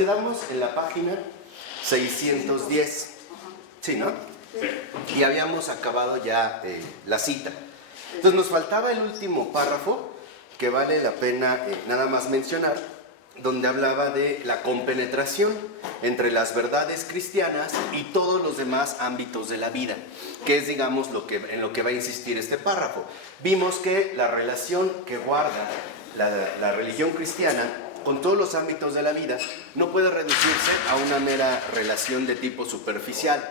quedamos en la página 610. Sí, ¿no? Sí. Y habíamos acabado ya la cita. Entonces nos faltaba el último párrafo que vale la pena nada más mencionar, donde hablaba de la compenetración entre las verdades cristianas y todos los demás ámbitos de la vida, que es, digamos, en lo que va a insistir este párrafo. Vimos que la relación que guarda la religión cristiana con todos los ámbitos de la vida no puede reducirse a una mera relación de tipo superficial,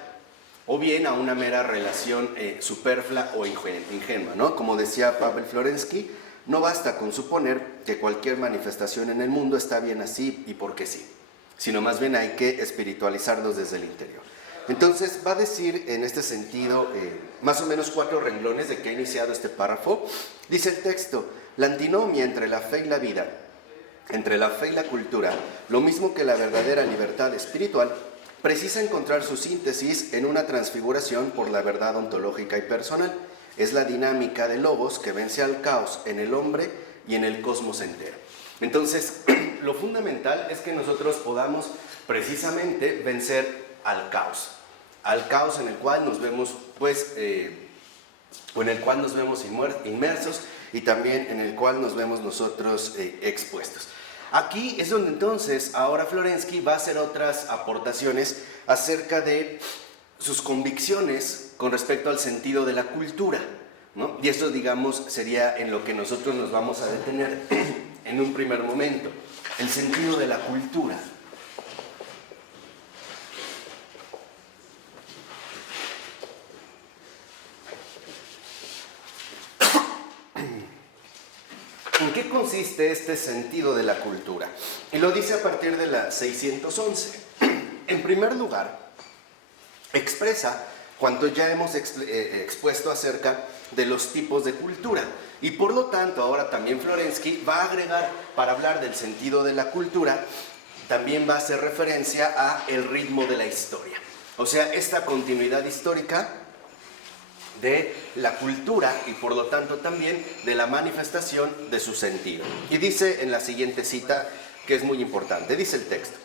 o bien a una mera relación superflua o ingenua, ¿no? Como decía Pavel Florensky, no basta con suponer que cualquier manifestación en el mundo está bien así y porque sí, sino más bien hay que espiritualizarlos desde el interior. Entonces va a decir en este sentido más o menos 4 renglones de que ha iniciado este párrafo. Dice el texto: la antinomia entre la fe y la vida, entre la fe y la cultura, lo mismo que la verdadera libertad espiritual, precisa encontrar su síntesis en una transfiguración por la verdad ontológica y personal. Es la dinámica de logos que vence al caos en el hombre y en el cosmos entero. Entonces, lo fundamental es que nosotros podamos precisamente vencer al caos en el cual nos vemos, pues, o en el cual nos vemos inmersos y también en el cual nos vemos nosotros expuestos. Aquí es donde entonces ahora Florensky va a hacer otras aportaciones acerca de sus convicciones con respecto al sentido de la cultura, ¿no? Y esto, digamos, sería en lo que nosotros nos vamos a detener en un primer momento, el sentido de la cultura. ¿En qué consiste este sentido de la cultura? Y lo dice a partir de la 611. En primer lugar, expresa cuanto ya hemos expuesto acerca de los tipos de cultura. Y por lo tanto, ahora también Florensky va a agregar, para hablar del sentido de la cultura, también va a hacer referencia a el ritmo de la historia. O sea, esta continuidad histórica de la cultura y por lo tanto también de la manifestación de su sentido. Y dice en la siguiente cita, que es muy importante, dice el texto: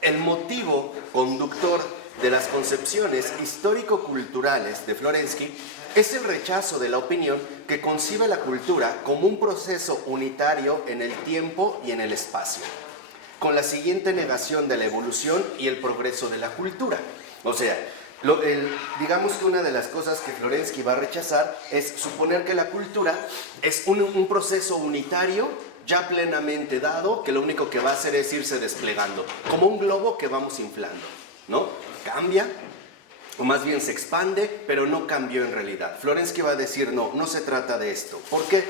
el motivo conductor de las concepciones histórico-culturales de Florensky es el rechazo de la opinión que concibe la cultura como un proceso unitario en el tiempo y en el espacio, con la siguiente negación de la evolución y el progreso de la cultura. O sea, digamos que una de las cosas que Florensky va a rechazar es suponer que la cultura es un proceso unitario ya plenamente dado, que lo único que va a hacer es irse desplegando, como un globo que vamos inflando, ¿no? Cambia, o más bien se expande, pero no cambió en realidad. Florensky va a decir, no se trata de esto. ¿Por qué?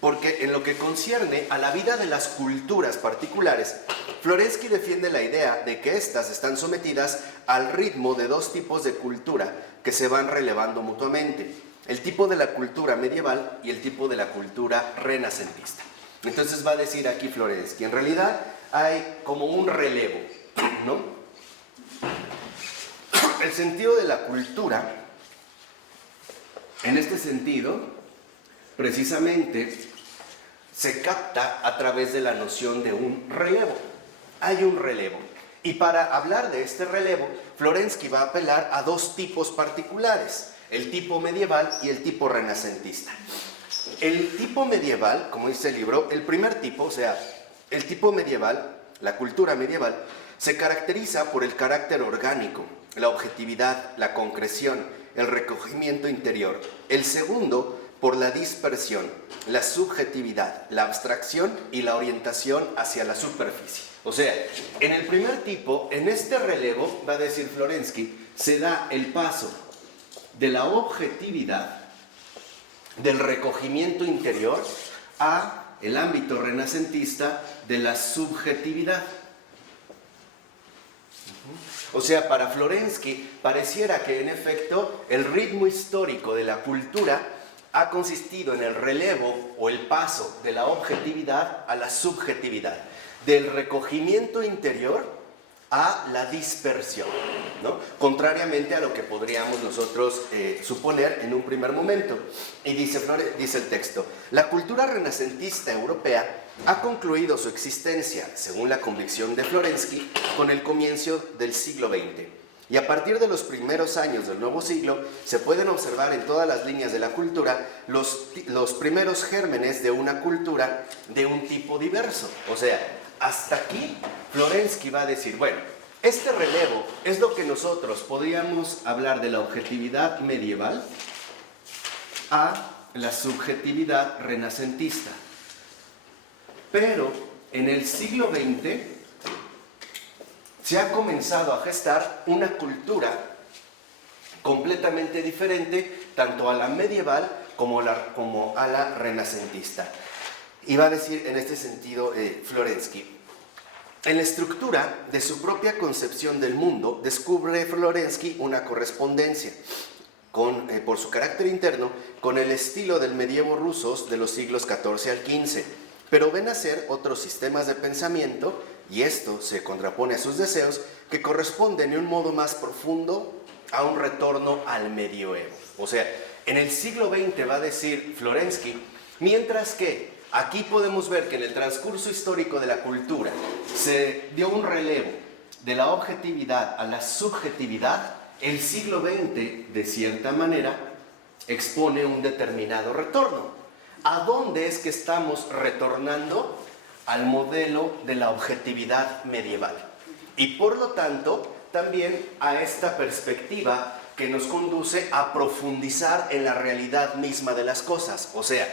Porque en lo que concierne a la vida de las culturas particulares, Florensky defiende la idea de que éstas están sometidas al ritmo de 2 tipos de cultura que se van relevando mutuamente: el tipo de la cultura medieval y el tipo de la cultura renacentista. Entonces va a decir aquí Florensky, en realidad hay como un relevo, ¿no? El sentido de la cultura, en este sentido, precisamente se capta a través de la noción de un relevo. Hay un relevo. Y para hablar de este relevo, Florensky va a apelar a 2 tipos particulares: el tipo medieval y el tipo renacentista. El tipo medieval, como dice el libro, el primer tipo, o sea, el tipo medieval, la cultura medieval, se caracteriza por el carácter orgánico, la objetividad, la concreción, el recogimiento interior. El segundo, por la dispersión, la subjetividad, la abstracción y la orientación hacia la superficie. O sea, en el primer tipo, en este relevo, va a decir Florensky, se da el paso de la objetividad, del recogimiento interior, a el ámbito renacentista de la subjetividad. O sea, para Florensky pareciera que en efecto el ritmo histórico de la cultura ha consistido en el relevo o el paso de la objetividad a la subjetividad, del recogimiento interior a la dispersión, ¿no? Contrariamente a lo que podríamos nosotros suponer en un primer momento. Y dice el texto: la cultura renacentista europea ha concluido su existencia, según la convicción de Florensky, con el comienzo del siglo XX. Y a partir de los primeros años del nuevo siglo, se pueden observar en todas las líneas de la cultura los primeros gérmenes de una cultura de un tipo diverso. O sea, hasta aquí Florensky va a decir, bueno, este relevo es lo que nosotros podríamos hablar de la objetividad medieval a la subjetividad renacentista. Pero en el siglo XX se ha comenzado a gestar una cultura completamente diferente, tanto a la medieval como a la renacentista. Y va a decir en este sentido Florensky, en la estructura de su propia concepción del mundo, descubre Florensky una correspondencia por su carácter interno con el estilo del medievo rusos de los siglos XIV al XV, pero ven nacer otros sistemas de pensamiento, y esto se contrapone a sus deseos, que corresponden de un modo más profundo a un retorno al medioevo. O sea, en el siglo XX va a decir Florensky, mientras que aquí podemos ver que en el transcurso histórico de la cultura se dio un relevo de la objetividad a la subjetividad, el siglo XX, de cierta manera, expone un determinado retorno. ¿A dónde es que estamos retornando? Al modelo de la objetividad medieval. Y por lo tanto, también a esta perspectiva que nos conduce a profundizar en la realidad misma de las cosas. O sea,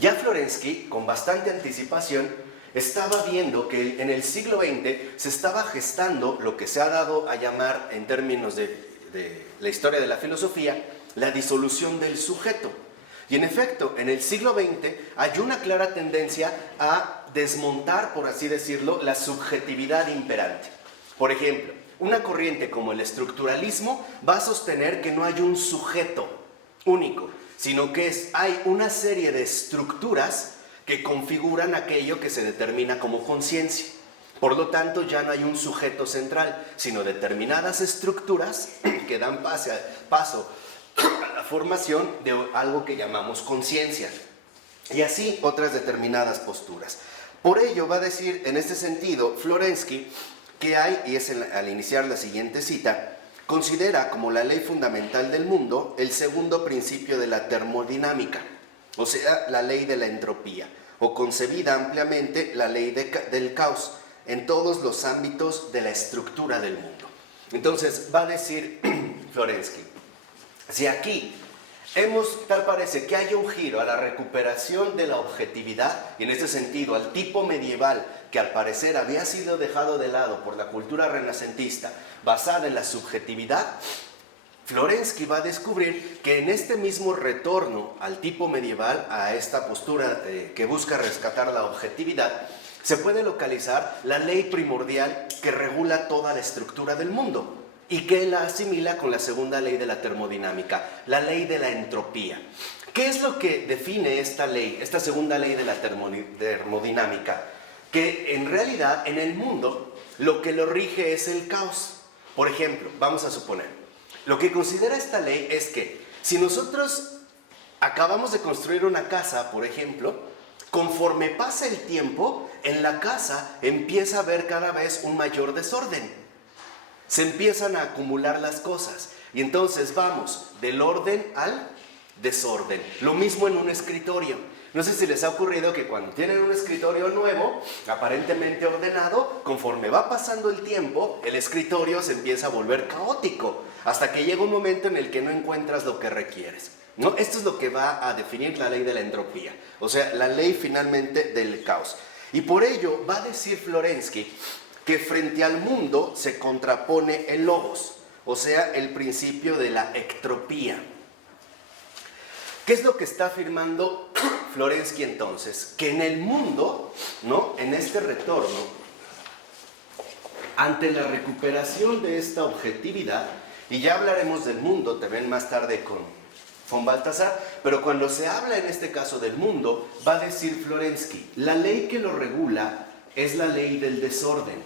ya Florensky, con bastante anticipación, estaba viendo que en el siglo XX se estaba gestando lo que se ha dado a llamar, en términos de la historia de la filosofía, la disolución del sujeto. Y en efecto, en el siglo XX hay una clara tendencia a desmontar, por así decirlo, la subjetividad imperante. Por ejemplo, una corriente como el estructuralismo va a sostener que no hay un sujeto único, sino que hay una serie de estructuras que configuran aquello que se determina como conciencia. Por lo tanto, ya no hay un sujeto central, sino determinadas estructuras que dan paso a la formación de algo que llamamos conciencia. Y así otras determinadas posturas. Por ello va a decir en este sentido Florensky que hay, y es al iniciar la siguiente cita, considera como la ley fundamental del mundo el segundo principio de la termodinámica, o sea, la ley de la entropía, o concebida ampliamente la ley del caos, en todos los ámbitos de la estructura del mundo. Entonces va a decir Florensky, si aquí tal parece que hay un giro a la recuperación de la objetividad, y en este sentido al tipo medieval que al parecer había sido dejado de lado por la cultura renacentista basada en la subjetividad, Florensky va a descubrir que en este mismo retorno al tipo medieval, a esta postura que busca rescatar la objetividad, se puede localizar la ley primordial que regula toda la estructura del mundo y que la asimila con la segunda ley de la termodinámica, la ley de la entropía. ¿Qué es lo que define esta ley, esta segunda ley de la termodinámica? Que en realidad en el mundo lo que lo rige es el caos. Por ejemplo, vamos a suponer, lo que considera esta ley es que si nosotros acabamos de construir una casa, por ejemplo, conforme pasa el tiempo, en la casa empieza a haber cada vez un mayor desorden. Se empiezan a acumular las cosas y entonces vamos del orden al desorden. Lo mismo en un escritorio. No sé si les ha ocurrido que cuando tienen un escritorio nuevo, aparentemente ordenado, conforme va pasando el tiempo, el escritorio se empieza a volver caótico, hasta que llega un momento en el que no encuentras lo que requieres, ¿no? Esto es lo que va a definir la ley de la entropía, o sea, la ley finalmente del caos. Y por ello va a decir Florensky que frente al mundo se contrapone el logos, o sea, el principio de la ectropía. ¿Qué es lo que está afirmando Florensky entonces? Que en el mundo, ¿no?, en este retorno, ante la recuperación de esta objetividad, y ya hablaremos del mundo también más tarde con von Balthasar, pero cuando se habla en este caso del mundo, va a decir Florensky, la ley que lo regula es la ley del desorden.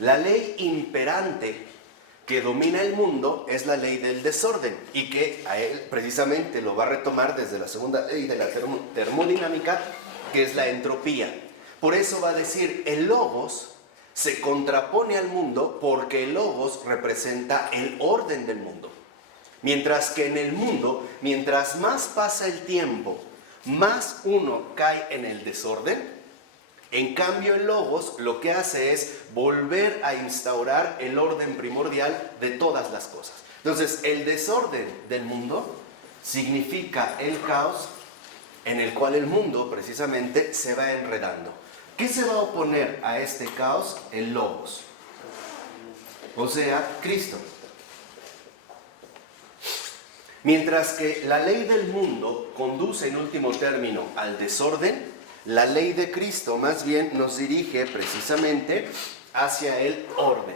La ley imperante que domina el mundo es la ley del desorden y que a él precisamente lo va a retomar desde la segunda ley de la termodinámica, que es la entropía. Por eso va a decir, el logos se contrapone al mundo porque el logos representa el orden del mundo. Mientras que en el mundo, mientras más pasa el tiempo, más uno cae en el desorden. En cambio, el logos lo que hace es volver a instaurar el orden primordial de todas las cosas. Entonces, el desorden del mundo significa el caos en el cual el mundo precisamente se va enredando. ¿Qué se va a oponer a este caos? El logos, o sea, Cristo. Mientras que la ley del mundo conduce en último término al desorden, la ley de Cristo más bien nos dirige precisamente hacia el orden.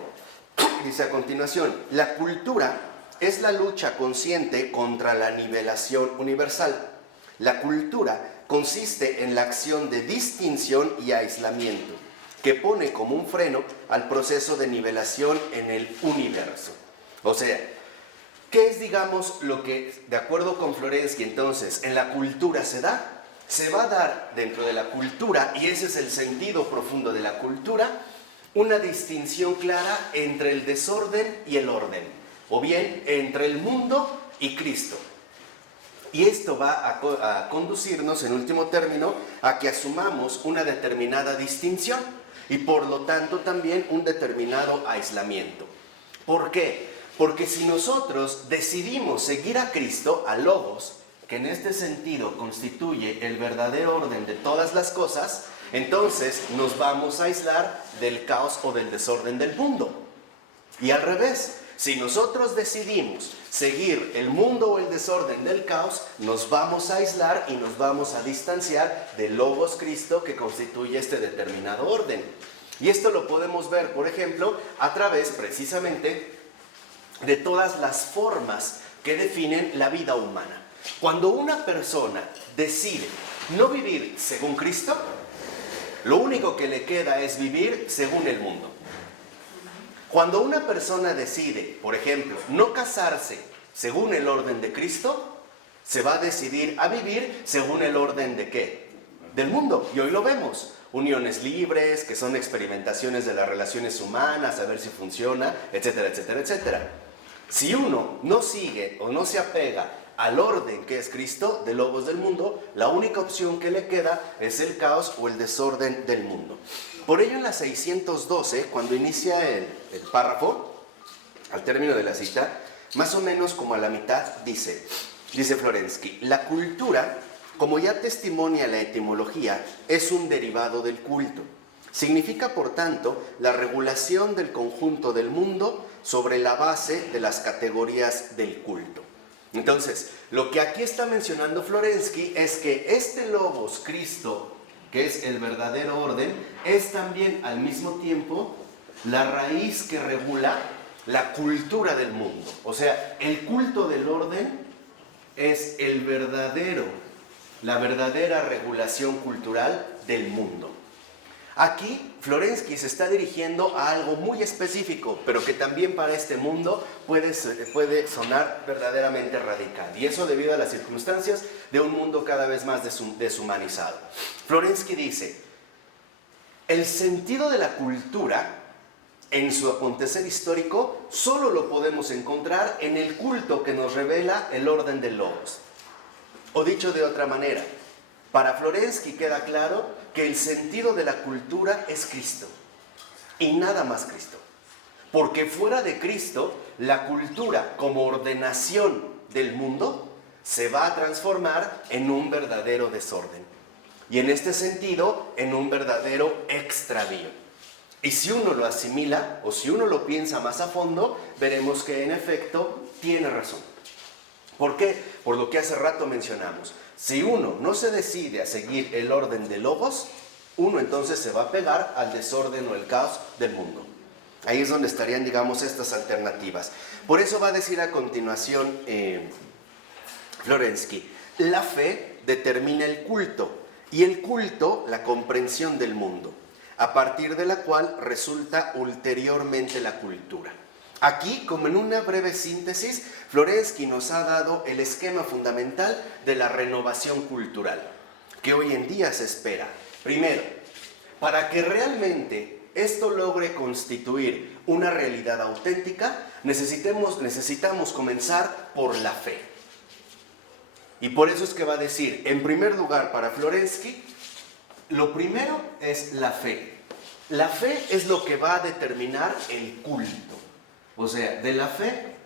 Dice a continuación, la cultura es la lucha consciente contra la nivelación universal. La cultura consiste en la acción de distinción y aislamiento, que pone como un freno al proceso de nivelación en el universo. O sea, ¿qué es, digamos, lo que, de acuerdo con Florensky, entonces, en la cultura se da? Se va a dar dentro de la cultura, y ese es el sentido profundo de la cultura, una distinción clara entre el desorden y el orden, o bien entre el mundo y Cristo. Y esto va a conducirnos, en último término, a que asumamos una determinada distinción y por lo tanto también un determinado aislamiento. ¿Por qué? Porque si nosotros decidimos seguir a Cristo, a Logos, que en este sentido constituye el verdadero orden de todas las cosas, entonces nos vamos a aislar del caos o del desorden del mundo. Y al revés, si nosotros decidimos seguir el mundo o el desorden del caos, nos vamos a aislar y nos vamos a distanciar del Logos Cristo que constituye este determinado orden. Y esto lo podemos ver, por ejemplo, a través precisamente de todas las formas que definen la vida humana. Cuando una persona decide no vivir según Cristo, lo único que le queda es vivir según el mundo. Cuando una persona decide, por ejemplo, no casarse según el orden de Cristo, se va a decidir a vivir según el orden ¿de qué? Del mundo. Y hoy lo vemos. Uniones libres, que son experimentaciones de las relaciones humanas, a ver si funciona, etcétera, etcétera, etcétera. Si uno no sigue o no se apega al orden que es Cristo, de Logos del mundo, la única opción que le queda es el caos o el desorden del mundo. Por ello en la 612, cuando inicia el párrafo, al término de la cita, más o menos como a la mitad, dice Florensky, la cultura, como ya testimonia la etimología, es un derivado del culto. Significa, por tanto, la regulación del conjunto del mundo sobre la base de las categorías del culto. Entonces, lo que aquí está mencionando Florensky es que este Logos Cristo, que es el verdadero orden, es también al mismo tiempo la raíz que regula la cultura del mundo. O sea, el culto del orden es la verdadera regulación cultural del mundo. Aquí Florensky se está dirigiendo a algo muy específico, pero que también para este mundo puede sonar verdaderamente radical. Y eso debido a las circunstancias de un mundo cada vez más deshumanizado. Florensky dice, el sentido de la cultura en su acontecer histórico solo lo podemos encontrar en el culto que nos revela el orden del Logos. O dicho de otra manera, para Florensky queda claro que el sentido de la cultura es Cristo y nada más Cristo. Porque fuera de Cristo, la cultura como ordenación del mundo se va a transformar en un verdadero desorden. Y en este sentido, en un verdadero extravío. Y si uno lo asimila o si uno lo piensa más a fondo, veremos que en efecto tiene razón. ¿Por qué? Por lo que hace rato mencionamos. Si uno no se decide a seguir el orden de Logos, uno entonces se va a pegar al desorden o el caos del mundo. Ahí es donde estarían, digamos, estas alternativas. Por eso va a decir a continuación Florensky, la fe determina el culto y el culto la comprensión del mundo, a partir de la cual resulta ulteriormente la cultura. Aquí, como en una breve síntesis, Florensky nos ha dado el esquema fundamental de la renovación cultural que hoy en día se espera. Primero, para que realmente esto logre constituir una realidad auténtica, necesitamos comenzar por la fe. Y por eso es que va a decir, en primer lugar, para Florensky, lo primero es la fe. La fe es lo que va a determinar el culto. O sea, de la fe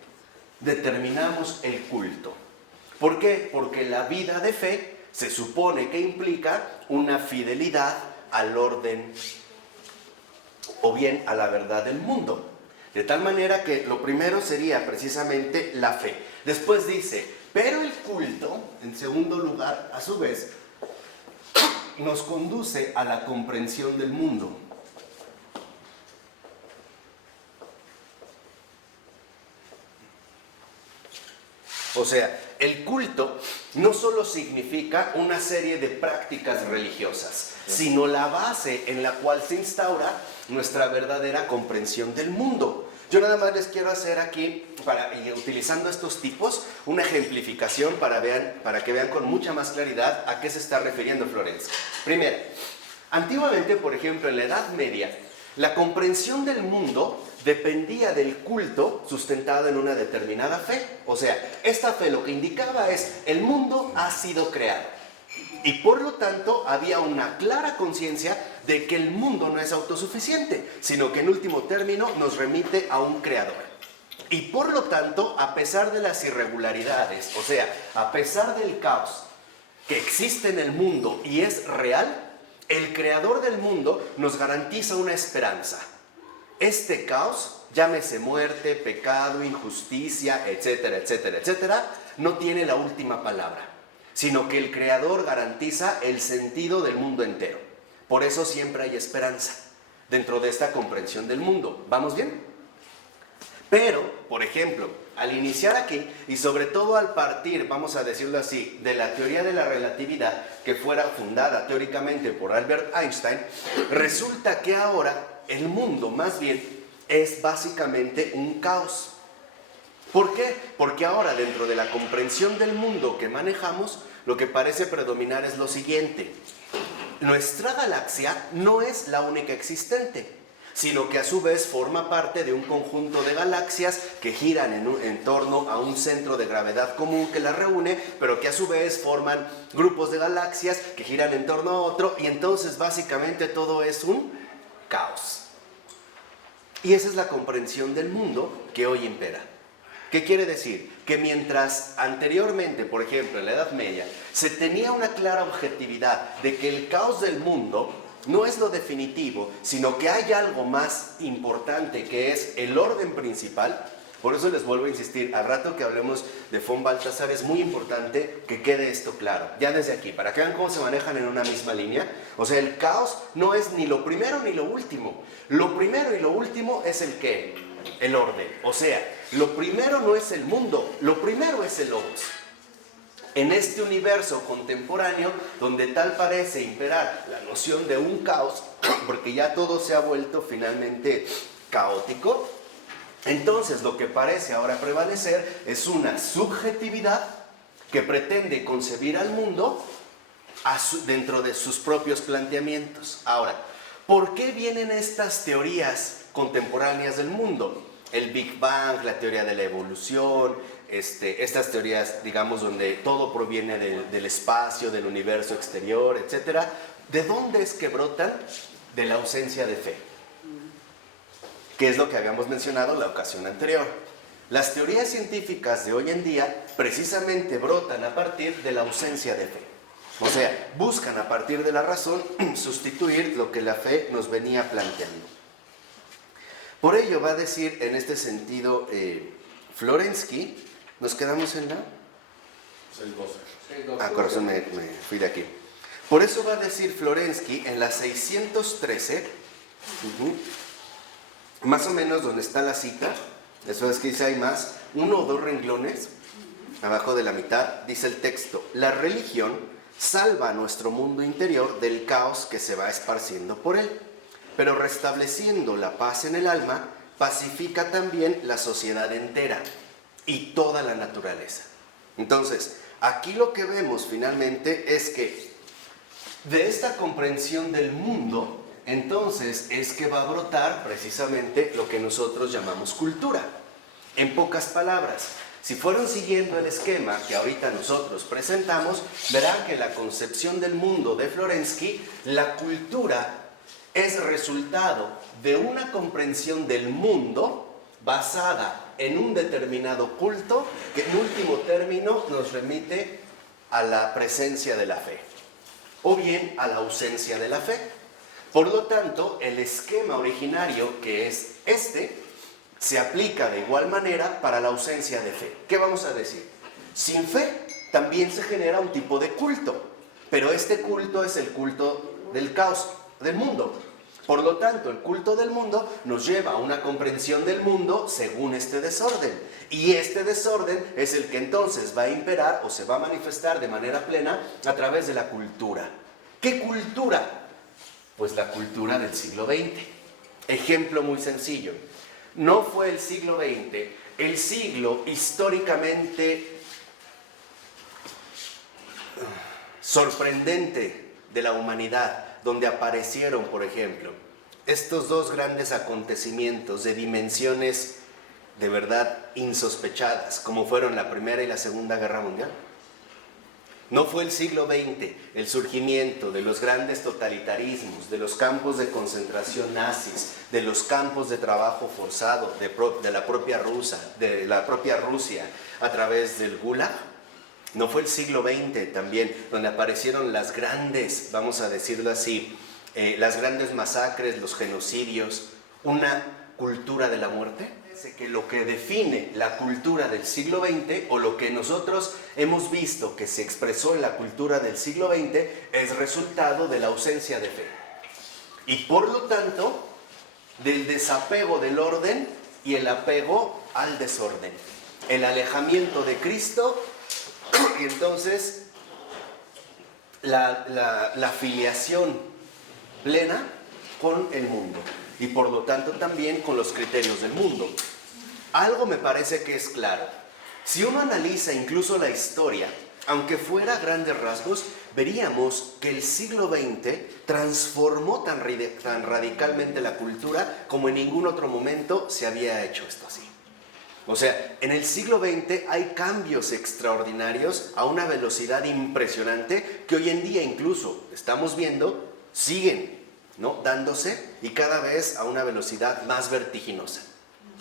determinamos el culto. ¿Por qué? Porque la vida de fe se supone que implica una fidelidad al orden o bien a la verdad del mundo. De tal manera que lo primero sería precisamente la fe. Después dice, pero el culto, en segundo lugar, a su vez, nos conduce a la comprensión del mundo. O sea, el culto no solo significa una serie de prácticas religiosas, sino la base en la cual se instaura nuestra verdadera comprensión del mundo. Yo nada más les quiero hacer aquí, utilizando estos tipos, una ejemplificación para que vean con mucha más claridad a qué se está refiriendo Florensky. Primero, antiguamente, por ejemplo, en la Edad Media, la comprensión del mundo dependía del culto sustentado en una determinada fe. O sea, esta fe lo que indicaba es, el mundo ha sido creado. Y por lo tanto, había una clara conciencia de que el mundo no es autosuficiente, sino que en último término nos remite a un creador. Y por lo tanto, a pesar de las irregularidades, o sea, a pesar del caos que existe en el mundo y es real, el creador del mundo nos garantiza una esperanza. Este caos, llámese muerte, pecado, injusticia, etcétera, etcétera, etcétera, no tiene la última palabra, sino que el Creador garantiza el sentido del mundo entero. Por eso siempre hay esperanza dentro de esta comprensión del mundo. ¿Vamos bien? Pero, por ejemplo, al iniciar aquí, y sobre todo al partir, vamos a decirlo así, de la teoría de la relatividad, que fuera fundada teóricamente por Albert Einstein, resulta que ahora el mundo más bien es básicamente un caos. ¿Por qué? Porque ahora dentro de la comprensión del mundo que manejamos, lo que parece predominar es lo siguiente. Nuestra galaxia no es la única existente, sino que a su vez forma parte de un conjunto de galaxias que giran en torno a un centro de gravedad común que las reúne, pero que a su vez forman grupos de galaxias que giran en torno a otro, y entonces básicamente todo es un caos. Y esa es la comprensión del mundo que hoy impera. ¿Qué quiere decir? Que mientras anteriormente, por ejemplo, en la Edad Media, se tenía una clara objetividad de que el caos del mundo no es lo definitivo, sino que hay algo más importante que es el orden principal. Por eso les vuelvo a insistir, al rato que hablemos de von Balthasar es muy importante que quede esto claro, ya desde aquí, para que vean cómo se manejan en una misma línea. O sea, el caos no es ni lo primero ni lo último. Lo primero y lo último es el ¿qué? El orden. O sea, lo primero no es el mundo, lo primero es el logos. En este universo contemporáneo, donde tal parece imperar la noción de un caos, porque ya todo se ha vuelto finalmente caótico, entonces lo que parece ahora prevalecer es una subjetividad que pretende concebir al mundo dentro de sus propios planteamientos. Ahora, ¿por qué vienen estas teorías contemporáneas del mundo? El Big Bang, la teoría de la evolución, estas teorías, digamos, donde todo proviene del espacio, del universo exterior, etc. ¿De dónde es que brotan? De la ausencia de fe, que es lo que habíamos mencionado en la ocasión anterior. Las teorías científicas de hoy en día precisamente brotan a partir de la ausencia de fe. O sea, buscan a partir de la razón sustituir lo que la fe nos venía planteando. Por ello va a decir en este sentido Florensky, ¿nos quedamos en la? 612. Ah, corazón, me fui de aquí. Por eso va a decir Florensky en la 613, más o menos donde está la cita, eso es que dice hay más, 1 o 2 renglones, abajo de la mitad, dice el texto, la religión salva a nuestro mundo interior del caos que se va esparciendo por él, pero restableciendo la paz en el alma, pacifica también la sociedad entera y toda la naturaleza. Entonces, aquí lo que vemos finalmente es que de esta comprensión del mundo, entonces es que va a brotar precisamente lo que nosotros llamamos cultura. En pocas palabras, si fueron siguiendo el esquema que ahorita nosotros presentamos, verán que la concepción del mundo de Florensky, la cultura es resultado de una comprensión del mundo basada en un determinado culto que en último término nos remite a la presencia de la fe o bien a la ausencia de la fe. Por lo tanto, el esquema originario, que es este, se aplica de igual manera para la ausencia de fe. ¿Qué vamos a decir? Sin fe también se genera un tipo de culto, pero este culto es el culto del caos, del mundo. Por lo tanto, el culto del mundo nos lleva a una comprensión del mundo según este desorden. Y este desorden es el que entonces va a imperar o se va a manifestar de manera plena a través de la cultura. ¿Qué cultura? Pues la cultura del siglo XX. Ejemplo muy sencillo. No fue el siglo XX el siglo históricamente sorprendente de la humanidad, donde aparecieron, por ejemplo, estos dos grandes acontecimientos de dimensiones de verdad insospechadas, como fueron la Primera y la Segunda Guerra Mundial. No fue el siglo XX el surgimiento de los grandes totalitarismos, de los campos de concentración nazis, de los campos de trabajo forzado de la propia Rusia a través del Gulag. No fue el siglo XX también donde aparecieron las grandes, vamos a decirlo así, las grandes masacres, los genocidios, una cultura de la muerte. Que lo que define la cultura del siglo XX, o lo que nosotros hemos visto que se expresó en la cultura del siglo XX, es resultado de la ausencia de fe. Y por lo tanto, del desapego del orden y el apego al desorden. El alejamiento de Cristo y entonces la filiación plena con el mundo. Y por lo tanto también con los criterios del mundo. Algo me parece que es claro. Si uno analiza incluso la historia, aunque fuera a grandes rasgos, veríamos que el siglo XX transformó tan radicalmente la cultura como en ningún otro momento se había hecho esto así. O sea, en el siglo XX hay cambios extraordinarios a una velocidad impresionante que hoy en día incluso estamos viendo, siguen, ¿no?, dándose, y cada vez a una velocidad más vertiginosa,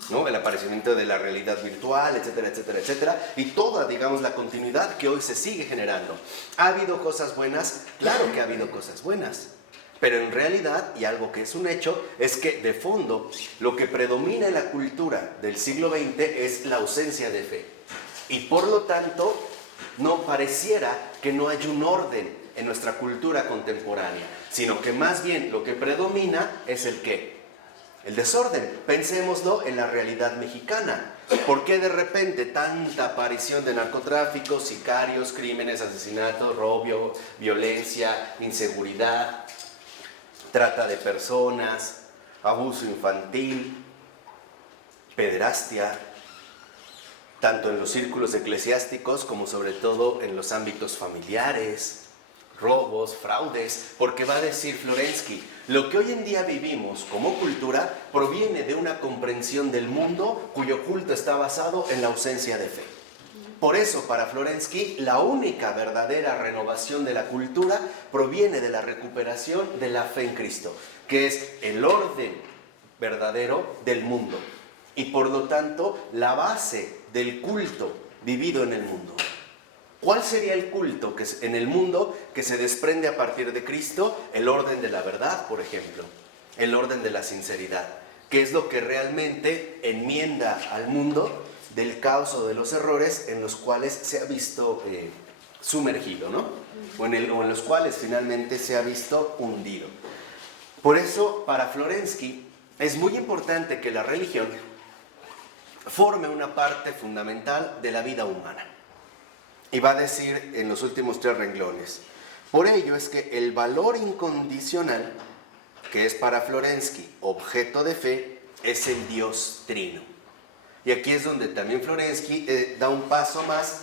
¿no? El aparecimiento de la realidad virtual, etcétera, etcétera, etcétera, y toda, digamos, la continuidad que hoy se sigue generando. ¿Ha habido cosas buenas? Claro que ha habido cosas buenas, pero en realidad, y algo que es un hecho, es que de fondo lo que predomina en la cultura del siglo XX es la ausencia de fe, y por lo tanto no pareciera que no hay un orden en nuestra cultura contemporánea, sino que más bien lo que predomina es el ¿qué? El desorden. Pensémoslo en la realidad mexicana. ¿Por qué de repente tanta aparición de narcotráfico, sicarios, crímenes, asesinatos, robo, violencia, inseguridad, trata de personas, abuso infantil, pederastia, tanto en los círculos eclesiásticos como sobre todo en los ámbitos familiares? Robos, fraudes, porque va a decir Florensky, lo que hoy en día vivimos como cultura proviene de una comprensión del mundo cuyo culto está basado en la ausencia de fe. Por eso, para Florensky, la única verdadera renovación de la cultura proviene de la recuperación de la fe en Cristo, que es el orden verdadero del mundo y por lo tanto la base del culto vivido en el mundo. ¿Cuál sería el culto en el mundo que se desprende a partir de Cristo? El orden de la verdad, por ejemplo, el orden de la sinceridad, que es lo que realmente enmienda al mundo del caos o de los errores en los cuales se ha visto sumergido, ¿no? O en los cuales finalmente se ha visto hundido. Por eso, para Florensky, es muy importante que la religión forme una parte fundamental de la vida humana. Y va a decir en los últimos 3 renglones, por ello es que el valor incondicional, que es para Florensky objeto de fe, es el Dios Trino. Y aquí es donde también Florensky da un paso más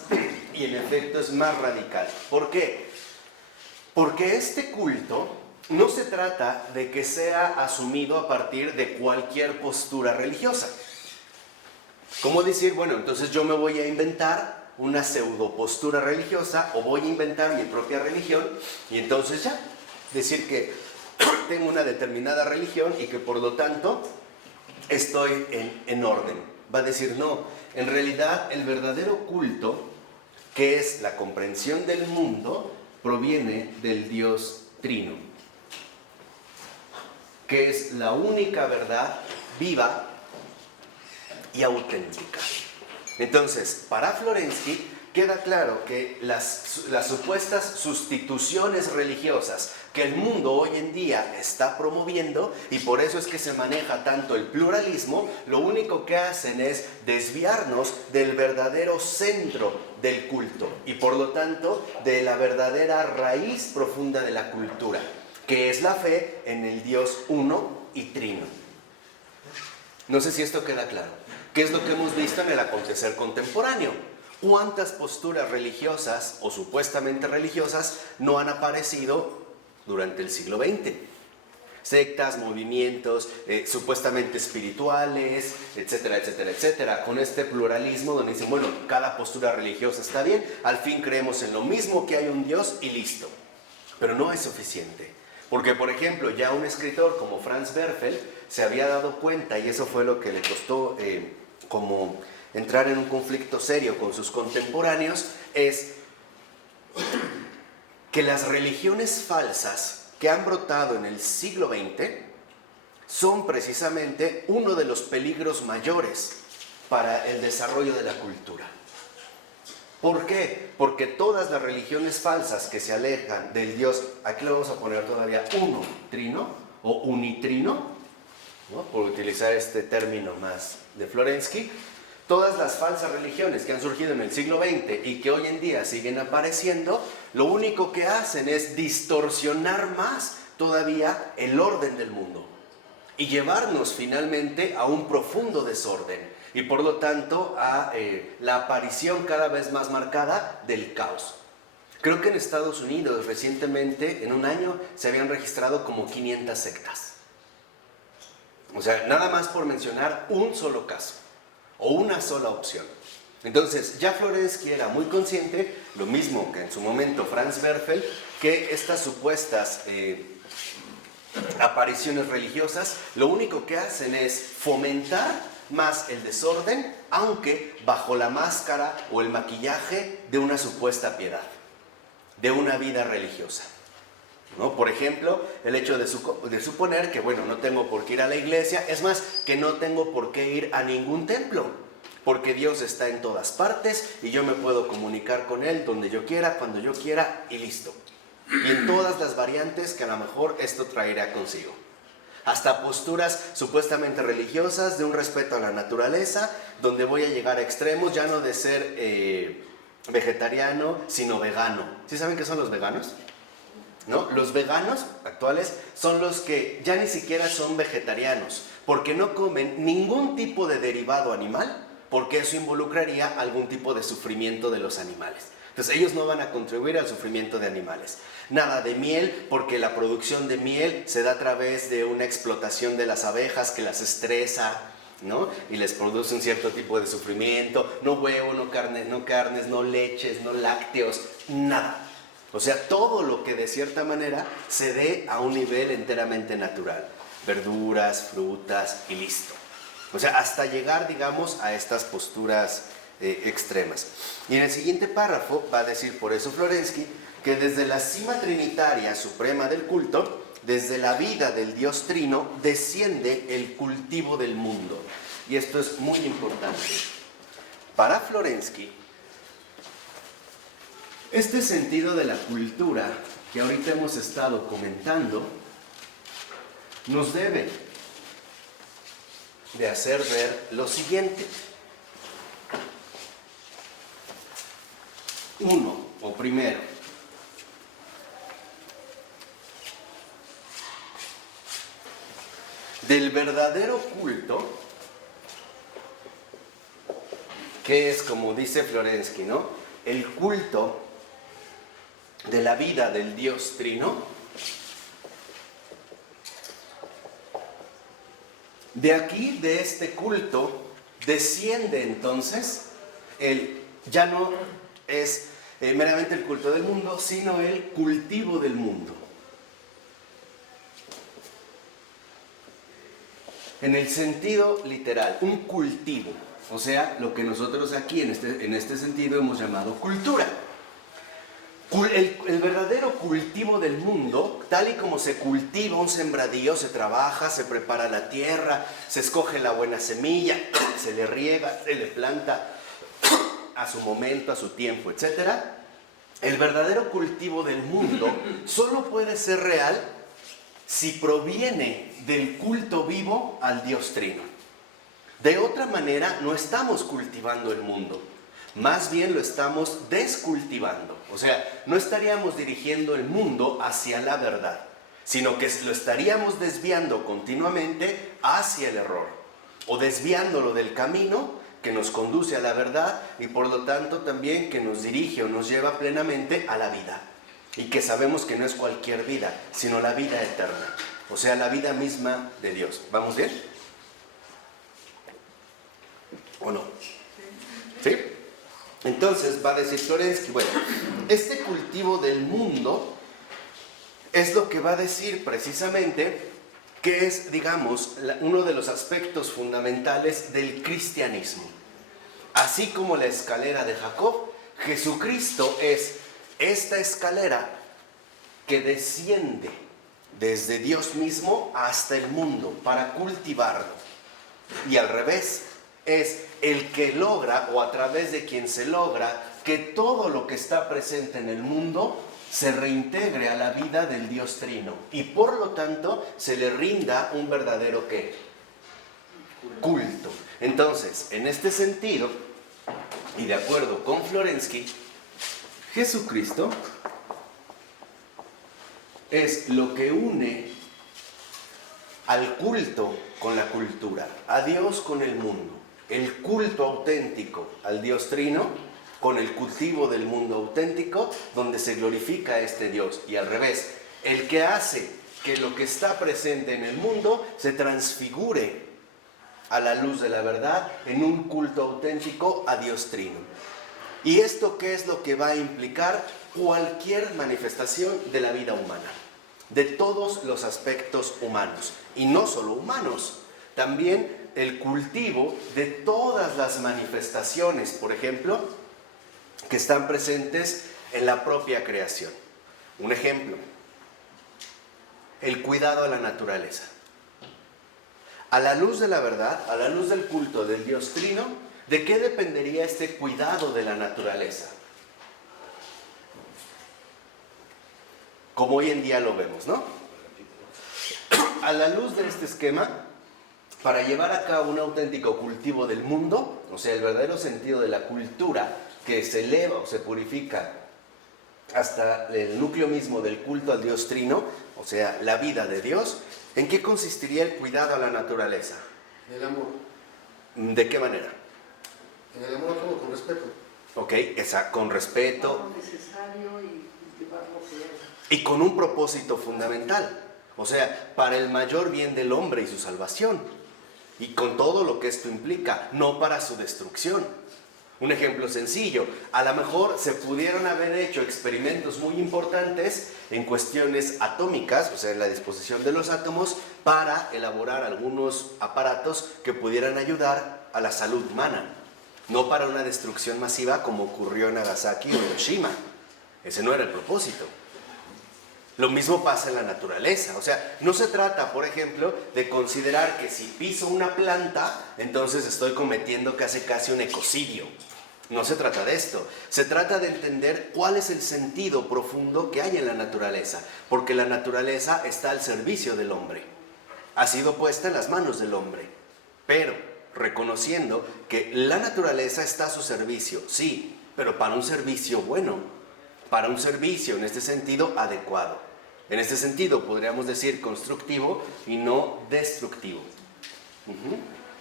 y en efecto es más radical. ¿Por qué? Porque este culto no se trata de que sea asumido a partir de cualquier postura religiosa. ¿Cómo decir, bueno, entonces yo me voy a inventar una pseudo postura religiosa o voy a inventar mi propia religión y entonces ya decir que tengo una determinada religión y que por lo tanto estoy en orden? Va a decir, no, en realidad el verdadero culto, que es la comprensión del mundo, proviene del Dios Trino, que es la única verdad viva y auténtica. Entonces, para Florensky queda claro que las supuestas sustituciones religiosas que el mundo hoy en día está promoviendo, y por eso es que se maneja tanto el pluralismo, lo único que hacen es desviarnos del verdadero centro del culto y por lo tanto de la verdadera raíz profunda de la cultura, que es la fe en el Dios uno y trino. No sé si esto queda claro. ¿Qué es lo que hemos visto en el acontecer contemporáneo? ¿Cuántas posturas religiosas o supuestamente religiosas no han aparecido durante el siglo XX? Sectas, movimientos supuestamente espirituales, etcétera, etcétera, etcétera, con este pluralismo donde dicen, bueno, cada postura religiosa está bien, al fin creemos en lo mismo, que hay un Dios y listo. Pero no es suficiente, porque por ejemplo ya un escritor como Franz Werfel se había dado cuenta, y eso fue lo que le costó como entrar en un conflicto serio con sus contemporáneos, es que las religiones falsas que han brotado en el siglo XX son precisamente uno de los peligros mayores para el desarrollo de la cultura. ¿Por qué? Porque todas las religiones falsas que se alejan del Dios, aquí lo vamos a poner todavía uno, trino o unitrino, ¿no? Por utilizar este término más de Florensky, todas las falsas religiones que han surgido en el siglo XX y que hoy en día siguen apareciendo, lo único que hacen es distorsionar más todavía el orden del mundo y llevarnos finalmente a un profundo desorden y por lo tanto a la aparición cada vez más marcada del caos. Creo que en Estados Unidos recientemente, en un año, se habían registrado como 500 sectas. O sea, nada más por mencionar un solo caso o una sola opción. Entonces, ya Florensky era muy consciente, lo mismo que en su momento Franz Werfel, que estas supuestas apariciones religiosas lo único que hacen es fomentar más el desorden, aunque bajo la máscara o el maquillaje de una supuesta piedad, de una vida religiosa, ¿no? Por ejemplo, el hecho de suponer que, bueno, no tengo por qué ir a la iglesia, es más, que no tengo por qué ir a ningún templo, porque Dios está en todas partes y yo me puedo comunicar con Él donde yo quiera, cuando yo quiera y listo. Y en todas las variantes que a lo mejor esto traerá consigo. Hasta posturas supuestamente religiosas de un respeto a la naturaleza, donde voy a llegar a extremos ya no de ser vegetariano, sino vegano. ¿Sí saben qué son los veganos? ¿No? Los veganos actuales son los que ya ni siquiera son vegetarianos, porque no comen ningún tipo de derivado animal, porque eso involucraría algún tipo de sufrimiento de los animales. Entonces ellos no van a contribuir al sufrimiento de animales. Nada de miel, porque la producción de miel se da a través de una explotación de las abejas que las estresa, ¿no? Y les produce un cierto tipo de sufrimiento. No huevo, no carnes, no leches, no lácteos, nada. O sea, todo lo que de cierta manera se dé a un nivel enteramente natural. Verduras, frutas y listo. O sea, hasta llegar, digamos, a estas posturas extremas. Y en el siguiente párrafo va a decir, por eso Florensky, que desde la cima trinitaria suprema del culto, desde la vida del Dios Trino, desciende el cultivo del mundo. Y esto es muy importante. Para Florensky, este sentido de la cultura que ahorita hemos estado comentando, nos debe de hacer ver lo siguiente. Uno, o primero, del verdadero culto, que es, como dice Florensky, ¿no?, el culto de la vida del Dios Trino. De aquí, de este culto, desciende entonces ya no es meramente el culto del mundo, sino el cultivo del mundo. En el sentido literal, un cultivo, o sea, lo que nosotros aquí en este sentido hemos llamado cultura. El verdadero cultivo del mundo, tal y como se cultiva un sembradío, se trabaja, se prepara la tierra, se escoge la buena semilla, se le riega, se le planta a su momento, a su tiempo, etc. El verdadero cultivo del mundo solo puede ser real si proviene del culto vivo al Dios Trino. De otra manera, no estamos cultivando el mundo, más bien lo estamos descultivando. O sea, no estaríamos dirigiendo el mundo hacia la verdad, sino que lo estaríamos desviando continuamente hacia el error, o desviándolo del camino que nos conduce a la verdad y por lo tanto también que nos dirige o nos lleva plenamente a la vida. Y que sabemos que no es cualquier vida, sino la vida eterna, o sea, la vida misma de Dios. ¿Vamos bien? ¿O no? ¿Sí? Entonces va a decir Florensky, bueno, este cultivo del mundo es lo que va a decir precisamente que es, digamos, uno de los aspectos fundamentales del cristianismo. Así como la escalera de Jacob, Jesucristo es esta escalera que desciende desde Dios mismo hasta el mundo para cultivarlo. Y al revés, es el que logra, o a través de quien se logra, que todo lo que está presente en el mundo se reintegre a la vida del Dios Trino. Y por lo tanto, se le rinda un verdadero ¿qué? Culto. Entonces, en este sentido, y de acuerdo con Florensky, Jesucristo es lo que une al culto con la cultura, a Dios con el mundo. El culto auténtico al Dios Trino con el cultivo del mundo auténtico, donde se glorifica a este Dios. Y al revés, el que hace que lo que está presente en el mundo se transfigure a la luz de la verdad en un culto auténtico a Dios Trino. ¿Y esto qué es lo que va a implicar? Cualquier manifestación de la vida humana, de todos los aspectos humanos, y no solo humanos, también el cultivo de todas las manifestaciones, por ejemplo, que están presentes en la propia creación. Un ejemplo, el cuidado a la naturaleza. A la luz de la verdad, a la luz del culto del Dios Trino, ¿de qué dependería este cuidado de la naturaleza? Como hoy en día lo vemos, ¿no? A la luz de este esquema, para llevar a cabo un auténtico cultivo del mundo, o sea, el verdadero sentido de la cultura, que se eleva o se purifica hasta el núcleo mismo del culto al Dios Trino, o sea, la vida de Dios, ¿en qué consistiría el cuidado a la naturaleza? En el amor. ¿De qué manera? En el amor como con respeto. Ok, con respeto. Lo necesario y cultivar lo que es. Y con un propósito fundamental, o sea, para el mayor bien del hombre y su salvación. Y con todo lo que esto implica, no para su destrucción. Un ejemplo sencillo, a lo mejor se pudieron haber hecho experimentos muy importantes en cuestiones atómicas, o sea, en la disposición de los átomos, para elaborar algunos aparatos que pudieran ayudar a la salud humana, no para una destrucción masiva como ocurrió en Nagasaki o Hiroshima. Ese no era el propósito. Lo mismo pasa en la naturaleza, o sea, no se trata, por ejemplo, de considerar que si piso una planta, entonces estoy cometiendo casi un ecocidio. No se trata de esto, se trata de entender cuál es el sentido profundo que hay en la naturaleza, porque la naturaleza está al servicio del hombre, ha sido puesta en las manos del hombre, pero reconociendo que la naturaleza está a su servicio, sí, pero para un servicio bueno, para un servicio en este sentido adecuado. En este sentido podríamos decir constructivo y no destructivo.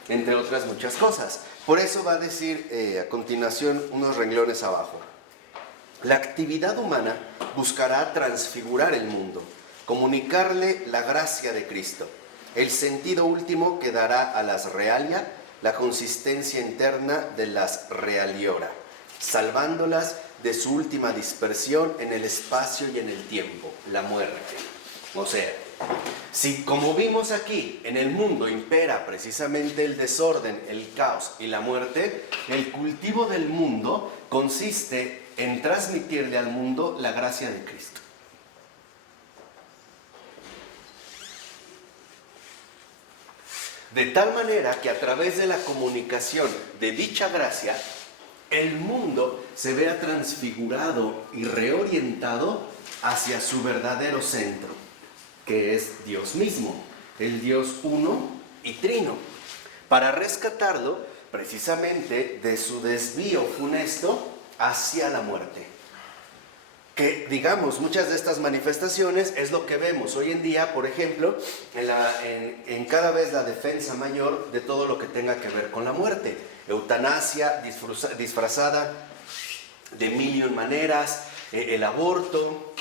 Entre otras muchas cosas. Por eso va a decir a continuación unos renglones abajo. La actividad humana buscará transfigurar el mundo, comunicarle la gracia de Cristo. El sentido último que dará a las realia la consistencia interna de las realiora, salvándolas de su última dispersión en el espacio y en el tiempo, la muerte. O sea, si como vimos aquí, en el mundo impera precisamente el desorden, el caos y la muerte, el cultivo del mundo consiste en transmitirle al mundo la gracia de Cristo. De tal manera que a través de la comunicación de dicha gracia, el mundo se vea transfigurado y reorientado hacia su verdadero centro, que es Dios mismo, el Dios uno y trino, para rescatarlo precisamente de su desvío funesto hacia la muerte. Que, digamos, muchas de estas manifestaciones es lo que vemos hoy en día, por ejemplo, en cada vez la defensa mayor de todo lo que tenga que ver con la muerte. Eutanasia disfrazada de mil y un maneras, el aborto,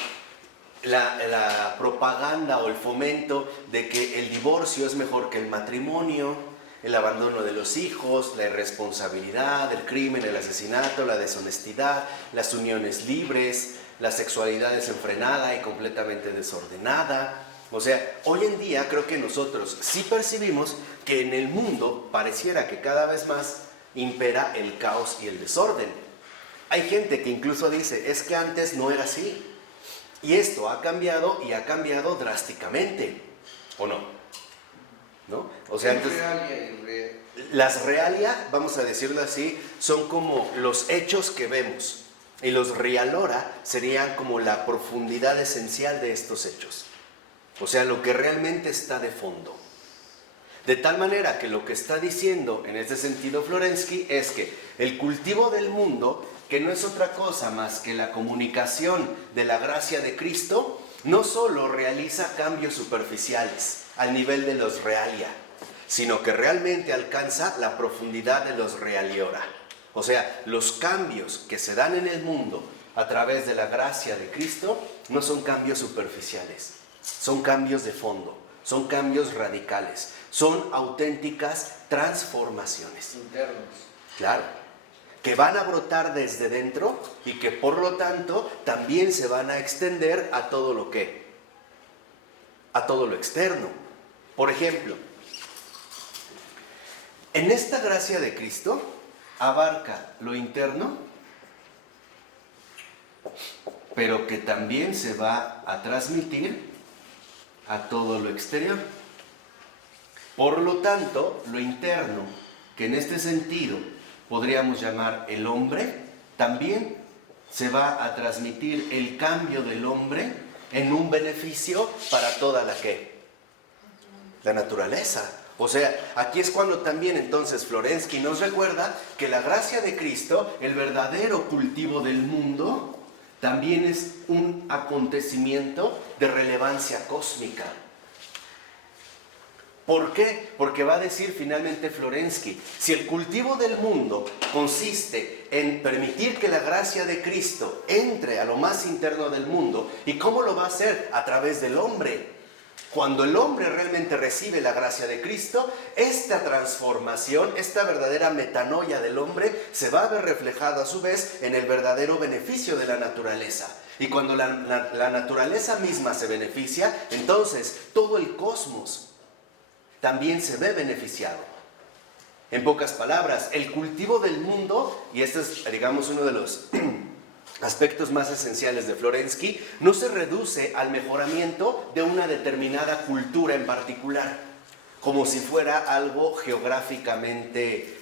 la propaganda o el fomento de que el divorcio es mejor que el matrimonio, el abandono de los hijos, la irresponsabilidad, el crimen, el asesinato, la deshonestidad, las uniones libres, la sexualidad desenfrenada y completamente desordenada. O sea, hoy en día creo que nosotros sí percibimos que en el mundo pareciera que cada vez más impera el caos y el desorden. Hay gente que incluso dice, es que antes no era así. Y esto ha cambiado y ha cambiado drásticamente, ¿o no? ¿No? O sea, antes, las realia, vamos a decirlo así, son como los hechos que vemos. Y los realora serían como la profundidad esencial de estos hechos. O sea, lo que realmente está de fondo. De tal manera que lo que está diciendo en este sentido Florensky es que el cultivo del mundo, que no es otra cosa más que la comunicación de la gracia de Cristo, no solo realiza cambios superficiales al nivel de los realia, sino que realmente alcanza la profundidad de los realiora. O sea, los cambios que se dan en el mundo a través de la gracia de Cristo no son cambios superficiales, son cambios de fondo, son cambios radicales, son auténticas transformaciones. Internos. Claro, que van a brotar desde dentro y que por lo tanto también se van a extender a todo lo que, a todo lo externo. Por ejemplo, en esta gracia de Cristo abarca lo interno, pero que también se va a transmitir a todo lo exterior. Por lo tanto, lo interno, que en este sentido podríamos llamar el hombre, también se va a transmitir el cambio del hombre en un beneficio para toda la naturaleza. O sea, aquí es cuando también entonces Florensky nos recuerda que la gracia de Cristo, el verdadero cultivo del mundo, también es un acontecimiento de relevancia cósmica. ¿Por qué? Porque va a decir finalmente Florensky, si el cultivo del mundo consiste en permitir que la gracia de Cristo entre a lo más interno del mundo, ¿y cómo lo va a hacer? A través del hombre. Cuando el hombre realmente recibe la gracia de Cristo, esta transformación, esta verdadera metanoia del hombre se va a ver reflejada a su vez en el verdadero beneficio de la naturaleza. Y cuando la naturaleza misma se beneficia, entonces todo el cosmos también se ve beneficiado. En pocas palabras, el cultivo del mundo, y este es, digamos, uno de los aspectos más esenciales de Florensky, no se reduce al mejoramiento de una determinada cultura en particular, como si fuera algo geográficamente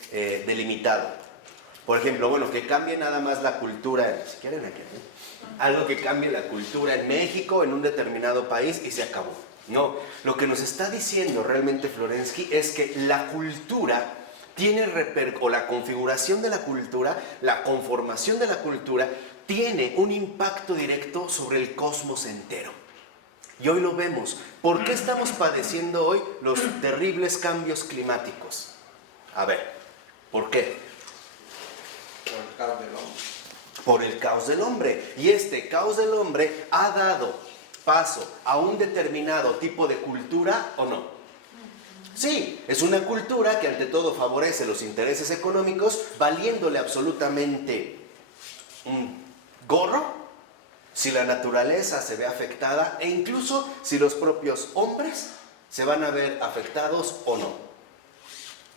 delimitado. Por ejemplo, bueno, que cambie nada más la cultura, si quieren aquí, algo que cambie la cultura en México, en un determinado país y se acabó. No, lo que nos está diciendo realmente Florensky es que la cultura tiene o la configuración de la cultura, la conformación de la cultura, tiene un impacto directo sobre el cosmos entero. Y hoy lo vemos. ¿Por qué estamos padeciendo hoy los terribles cambios climáticos? A ver, ¿por qué? Por el caos del hombre. Por el caos del hombre. Y este caos del hombre ha dado paso a un determinado tipo de cultura, ¿o no? Sí, es una cultura que ante todo favorece los intereses económicos, valiéndole absolutamente un gorro si la naturaleza se ve afectada e incluso si los propios hombres se van a ver afectados o no.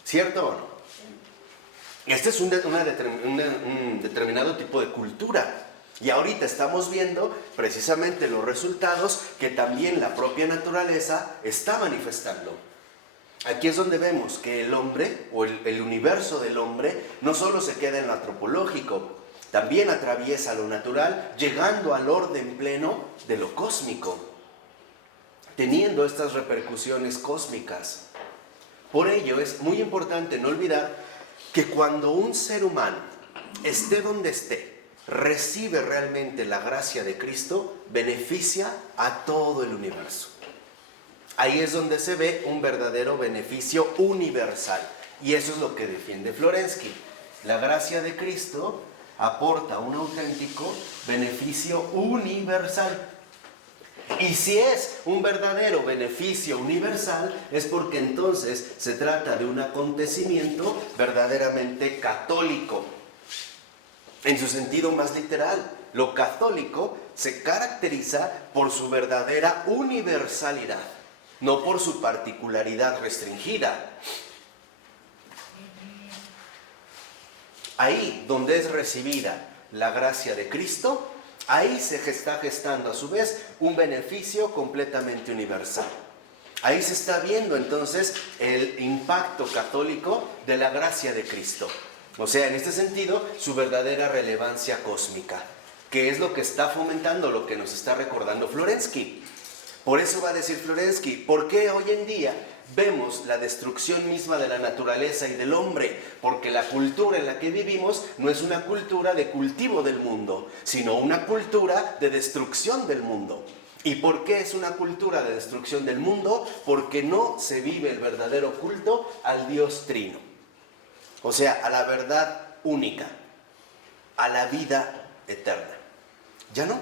¿Cierto o no? Este es un determinado tipo de cultura. Y ahorita estamos viendo precisamente los resultados que también la propia naturaleza está manifestando. Aquí es donde vemos que el hombre, o el universo del hombre, no solo se queda en lo antropológico, también atraviesa lo natural, llegando al orden pleno de lo cósmico, teniendo estas repercusiones cósmicas. Por ello es muy importante no olvidar que cuando un ser humano, esté donde esté, recibe realmente la gracia de Cristo, beneficia a todo el universo. Ahí es donde se ve un verdadero beneficio universal. Y eso es lo que defiende Florensky. La gracia de Cristo aporta un auténtico beneficio universal. Y si es un verdadero beneficio universal, es porque entonces se trata de un acontecimiento verdaderamente católico. En su sentido más literal, lo católico se caracteriza por su verdadera universalidad, no por su particularidad restringida. Ahí donde es recibida la gracia de Cristo, ahí se está gestando a su vez un beneficio completamente universal. Ahí se está viendo entonces el impacto católico de la gracia de Cristo. O sea, en este sentido, su verdadera relevancia cósmica, que es lo que está fomentando, lo que nos está recordando Florensky. Por eso va a decir Florensky, ¿por qué hoy en día vemos la destrucción misma de la naturaleza y del hombre? Porque la cultura en la que vivimos no es una cultura de cultivo del mundo, sino una cultura de destrucción del mundo. ¿Y por qué es una cultura de destrucción del mundo? Porque no se vive el verdadero culto al Dios Trino. O sea, a la verdad única, a la vida eterna. ¿Ya no?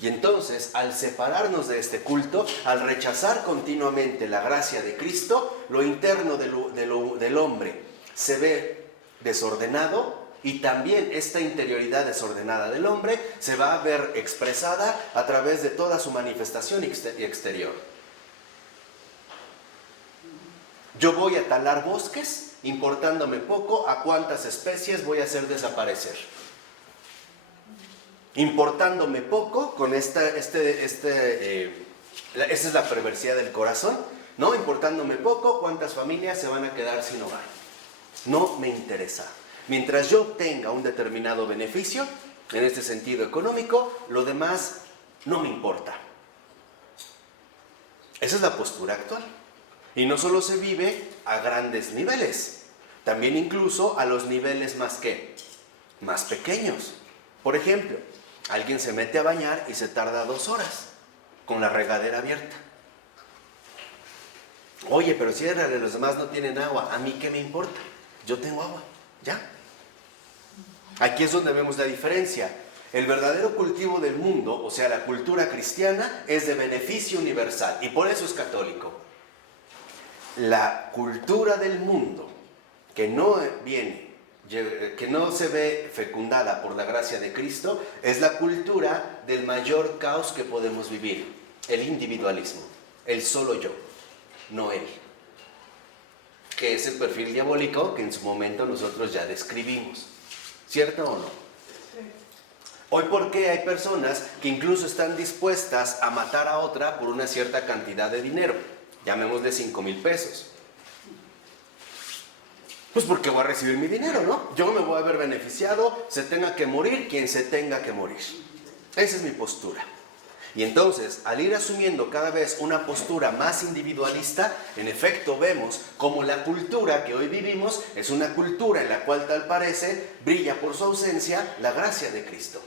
Y entonces, al separarnos de este culto, al rechazar continuamente la gracia de Cristo, lo interno del hombre se ve desordenado, y también esta interioridad desordenada del hombre se va a ver expresada a través de toda su manifestación exterior. Yo voy a talar bosques, importándome poco a cuántas especies voy a hacer desaparecer. Importándome poco con esta es la perversidad del corazón, ¿no? Importándome poco cuántas familias se van a quedar sin hogar. No me interesa. Mientras yo obtenga un determinado beneficio, en este sentido económico, lo demás no me importa. Esa es la postura actual. Y no solo se vive a grandes niveles, también incluso a los niveles más pequeños. Por ejemplo, alguien se mete a bañar y se tarda 2 horas con la regadera abierta. Oye, pero si los demás no tienen agua, ¿a mí qué me importa? Yo tengo agua, ¿ya? Aquí es donde vemos la diferencia. El verdadero cultivo del mundo, o sea, la cultura cristiana, es de beneficio universal y por eso es católico. La cultura del mundo, que no se ve fecundada por la gracia de Cristo, es la cultura del mayor caos que podemos vivir, el individualismo, el solo yo, no él, que es el perfil diabólico que en su momento nosotros ya describimos. ¿Cierto o no? Hoy, ¿por qué hay personas que incluso están dispuestas a matar a otra por una cierta cantidad de dinero? Llamémosle 5,000 pesos. Pues porque voy a recibir mi dinero, ¿no? Yo me voy a ver beneficiado, se tenga que morir quien se tenga que morir. Esa es mi postura. Y entonces, al ir asumiendo cada vez una postura más individualista, en efecto vemos como la cultura que hoy vivimos es una cultura en la cual, tal parece, brilla por su ausencia la gracia de Cristo.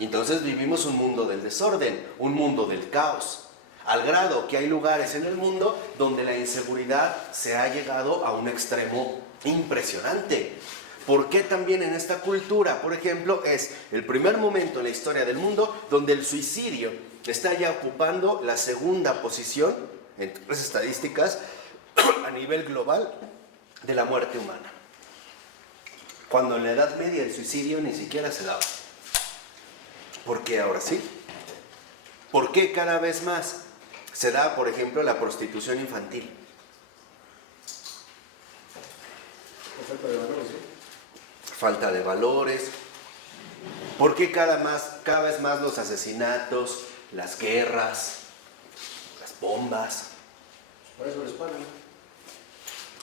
Entonces vivimos un mundo del desorden, un mundo del caos, al grado que hay lugares en el mundo donde la inseguridad se ha llegado a un extremo impresionante. ¿Por qué también en esta cultura, por ejemplo, es el primer momento en la historia del mundo donde el suicidio está ya ocupando la segunda posición en las estadísticas a nivel global de la muerte humana? Cuando en la Edad Media el suicidio ni siquiera se daba. ¿Por qué ahora sí? ¿Por qué cada vez más se da, por ejemplo, la prostitución infantil? Falta de valores. ¿Por qué cada vez más los asesinatos, las guerras, las bombas? Por eso les pagan.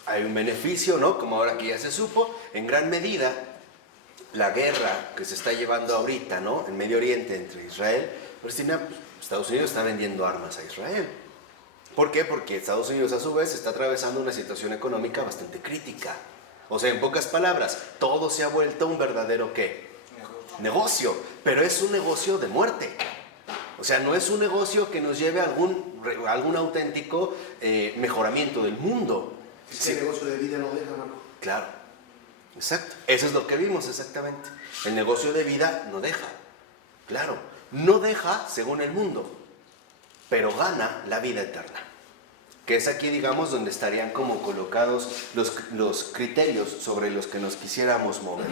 Hay un beneficio, ¿no? Como ahora que ya se supo, en gran medida, la guerra que se está llevando ahorita, ¿no? En Medio Oriente entre Israel y Palestina, pues, Estados Unidos está vendiendo armas a Israel. ¿Por qué? Porque Estados Unidos a su vez está atravesando una situación económica bastante crítica. O sea, en pocas palabras, todo se ha vuelto un verdadero ¿qué? Negocio. Pero es un negocio de muerte. O sea, no es un negocio que nos lleve a algún auténtico mejoramiento del mundo. Sí. El negocio de vida no deja, Marco. Claro, exacto. Eso es lo que vimos exactamente. El negocio de vida no deja. Claro, no deja según el mundo, pero gana la vida eterna. Que es aquí, digamos, donde estarían como colocados los criterios sobre los que nos quisiéramos mover.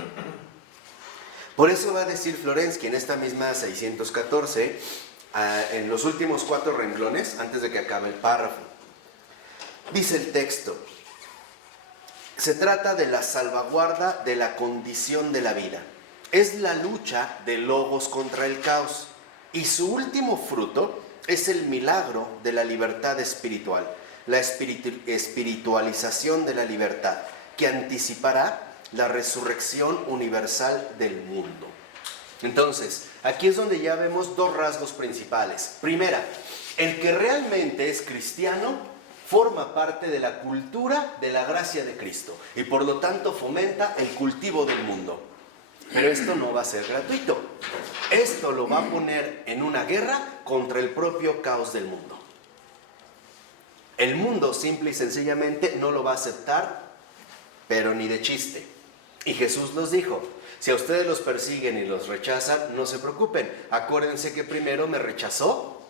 Por eso va a decir Florensky en esta misma 614, en los últimos 4 renglones, antes de que acabe el párrafo. Dice el texto: se trata de la salvaguarda de la condición de la vida. Es la lucha de logos contra el caos. Y su último fruto es el milagro de la libertad espiritual, la espiritualización de la libertad, que anticipará la resurrección universal del mundo. Entonces, aquí es donde ya vemos 2 rasgos principales. Primera, el que realmente es cristiano forma parte de la cultura de la gracia de Cristo y por lo tanto fomenta el cultivo del mundo. Pero esto no va a ser gratuito. Esto lo va a poner en una guerra contra el propio caos del mundo. El mundo simple y sencillamente no lo va a aceptar, pero ni de chiste. Y Jesús nos dijo: si a ustedes los persiguen y los rechazan, no se preocupen. Acuérdense que primero me rechazó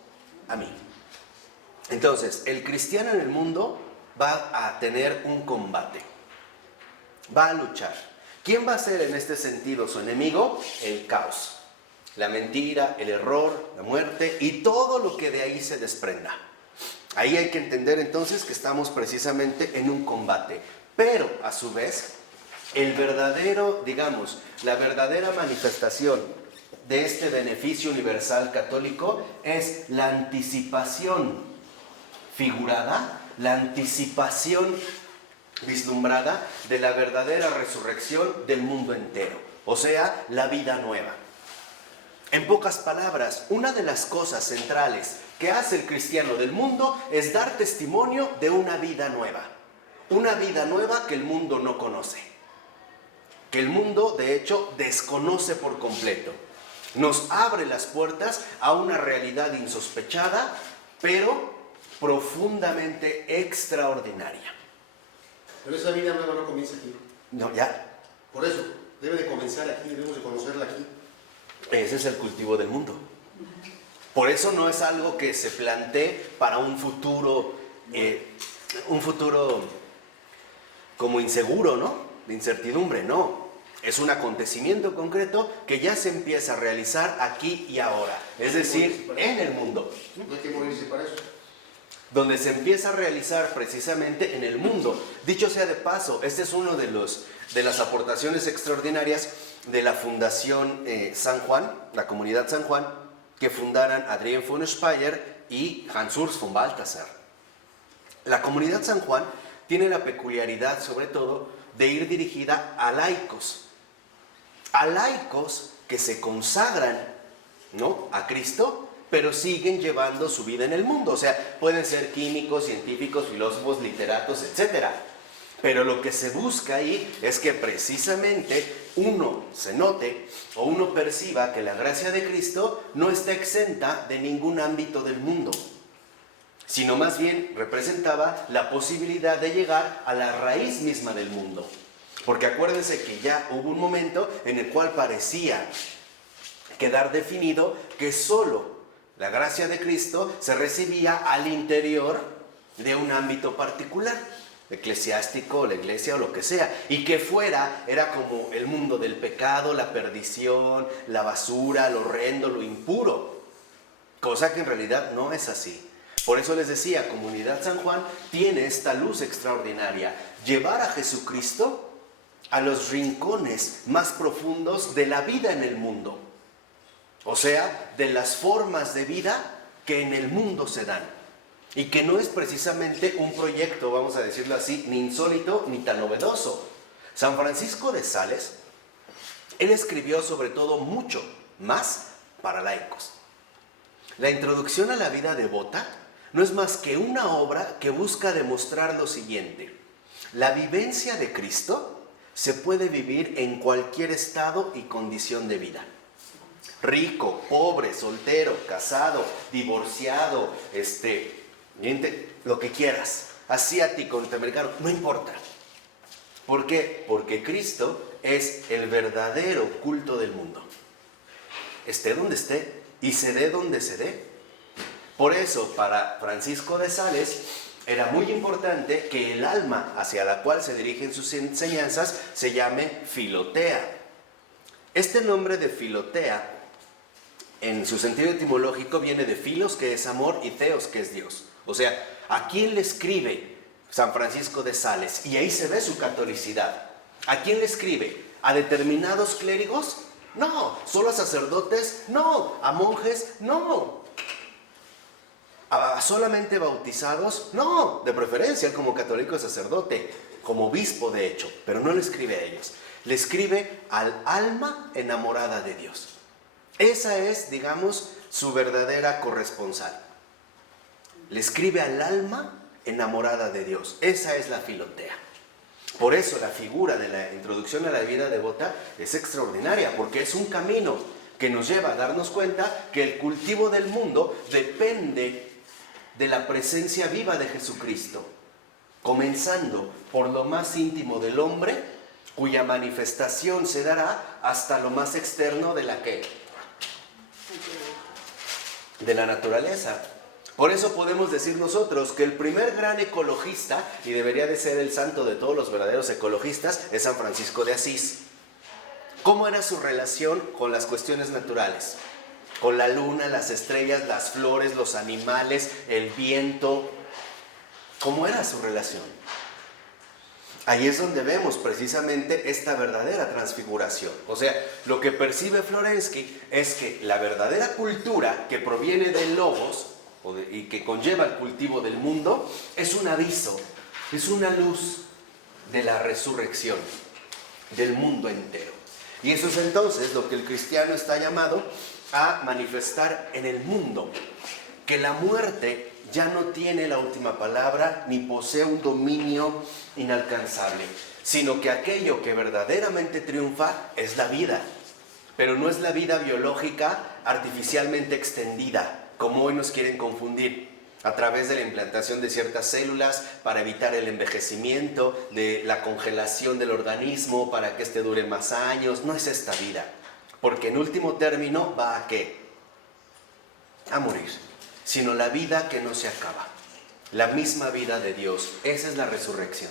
a mí. Entonces, el cristiano en el mundo va a tener un combate. Va a luchar. ¿Quién va a ser en este sentido su enemigo? El caos, la mentira, el error, la muerte y todo lo que de ahí se desprenda. Ahí hay que entender entonces que estamos precisamente en un combate. Pero, a su vez, el verdadero, digamos, la verdadera manifestación de este beneficio universal católico es la anticipación figurada, la anticipación vislumbrada de la verdadera resurrección del mundo entero, o sea, la vida nueva. En pocas palabras, una de las cosas centrales que hace el cristiano del mundo es dar testimonio de una vida nueva que el mundo no conoce, que el mundo de hecho desconoce por completo. Nos abre las puertas a una realidad insospechada, pero profundamente extraordinaria. Pero esa vida nueva no comienza aquí. No, ya. Por eso, debe de comenzar aquí, debemos de conocerla aquí. Ese es el cultivo del mundo. Por eso no es algo que se plantee para un futuro como inseguro, ¿no? De incertidumbre, no. Es un acontecimiento concreto que ya se empieza a realizar aquí y ahora. Es decir, en el mundo. No hay que morirse para eso. Donde se empieza a realizar precisamente en el mundo. Dicho sea de paso, este es uno de las aportaciones extraordinarias de la Fundación San Juan, la Comunidad San Juan, que fundaran Adrien von Speyer y Hans Urs von Balthasar. La Comunidad San Juan tiene la peculiaridad, sobre todo, de ir dirigida a laicos que se consagran, ¿no?, a Cristo, pero siguen llevando su vida en el mundo. O sea, pueden ser químicos, científicos, filósofos, literatos, etc. Pero lo que se busca ahí es que precisamente uno se note o uno perciba que la gracia de Cristo no está exenta de ningún ámbito del mundo, sino más bien representaba la posibilidad de llegar a la raíz misma del mundo. Porque acuérdense que ya hubo un momento en el cual parecía quedar definido que solo la gracia de Cristo se recibía al interior de un ámbito particular, eclesiástico, la iglesia o lo que sea, y que fuera era como el mundo del pecado, la perdición, la basura, lo horrendo, lo impuro, cosa que en realidad no es así. Por eso les decía, Comunidad San Juan tiene esta luz extraordinaria, llevar a Jesucristo a los rincones más profundos de la vida en el mundo, o sea, de las formas de vida que en el mundo se dan, y que no es precisamente un proyecto, vamos a decirlo así, ni insólito ni tan novedoso. San Francisco de Sales, él escribió sobre todo mucho más para laicos. La introducción a la vida devota no es más que una obra que busca demostrar lo siguiente: la vivencia de Cristo se puede vivir en cualquier estado y condición de vida. Rico, pobre, soltero, casado, divorciado, lo que quieras, asiático, norteamericano, no importa. ¿Por qué? Porque Cristo es el verdadero culto del mundo. Esté donde esté y se dé donde se dé. Por eso, para Francisco de Sales, era muy importante que el alma hacia la cual se dirigen sus enseñanzas se llame Filotea. Este nombre de Filotea, en su sentido etimológico, viene de filos, que es amor, y theos, que es Dios. O sea, ¿a quién le escribe San Francisco de Sales? Y ahí se ve su catolicidad. ¿A quién le escribe? ¿A determinados clérigos? No. ¿Solo a sacerdotes? No. ¿A monjes? No. ¿A solamente bautizados? No. De preferencia, como católico sacerdote, como obispo de hecho, pero no le escribe a ellos. Le escribe al alma enamorada de Dios. Esa es, digamos, su verdadera corresponsal. Le escribe al alma enamorada de Dios. Esa es la Filotea. Por eso la figura de la introducción a la vida devota es extraordinaria, porque es un camino que nos lleva a darnos cuenta que el cultivo del mundo depende de la presencia viva de Jesucristo, comenzando por lo más íntimo del hombre, cuya manifestación se dará hasta lo más externo de la naturaleza. Por eso podemos decir nosotros que el primer gran ecologista, y debería de ser el santo de todos los verdaderos ecologistas, es San Francisco de Asís. ¿Cómo era su relación con las cuestiones naturales? Con la luna, las estrellas, las flores, los animales, el viento. ¿Cómo era su relación? Ahí es donde vemos precisamente esta verdadera transfiguración. O sea, lo que percibe Florensky es que la verdadera cultura que proviene del logos y que conlleva el cultivo del mundo es un aviso, es una luz de la resurrección del mundo entero. Y eso es entonces lo que el cristiano está llamado a manifestar en el mundo, que la muerte ya no tiene la última palabra ni posee un dominio inalcanzable, sino que aquello que verdaderamente triunfa es la vida, pero no es la vida biológica artificialmente extendida, como hoy nos quieren confundir, a través de la implantación de ciertas células para evitar el envejecimiento, de la congelación del organismo para que éste dure más años. No es esta vida, porque en último término va a ¿qué? A morir, sino la vida que no se acaba, la misma vida de Dios. Esa es la resurrección.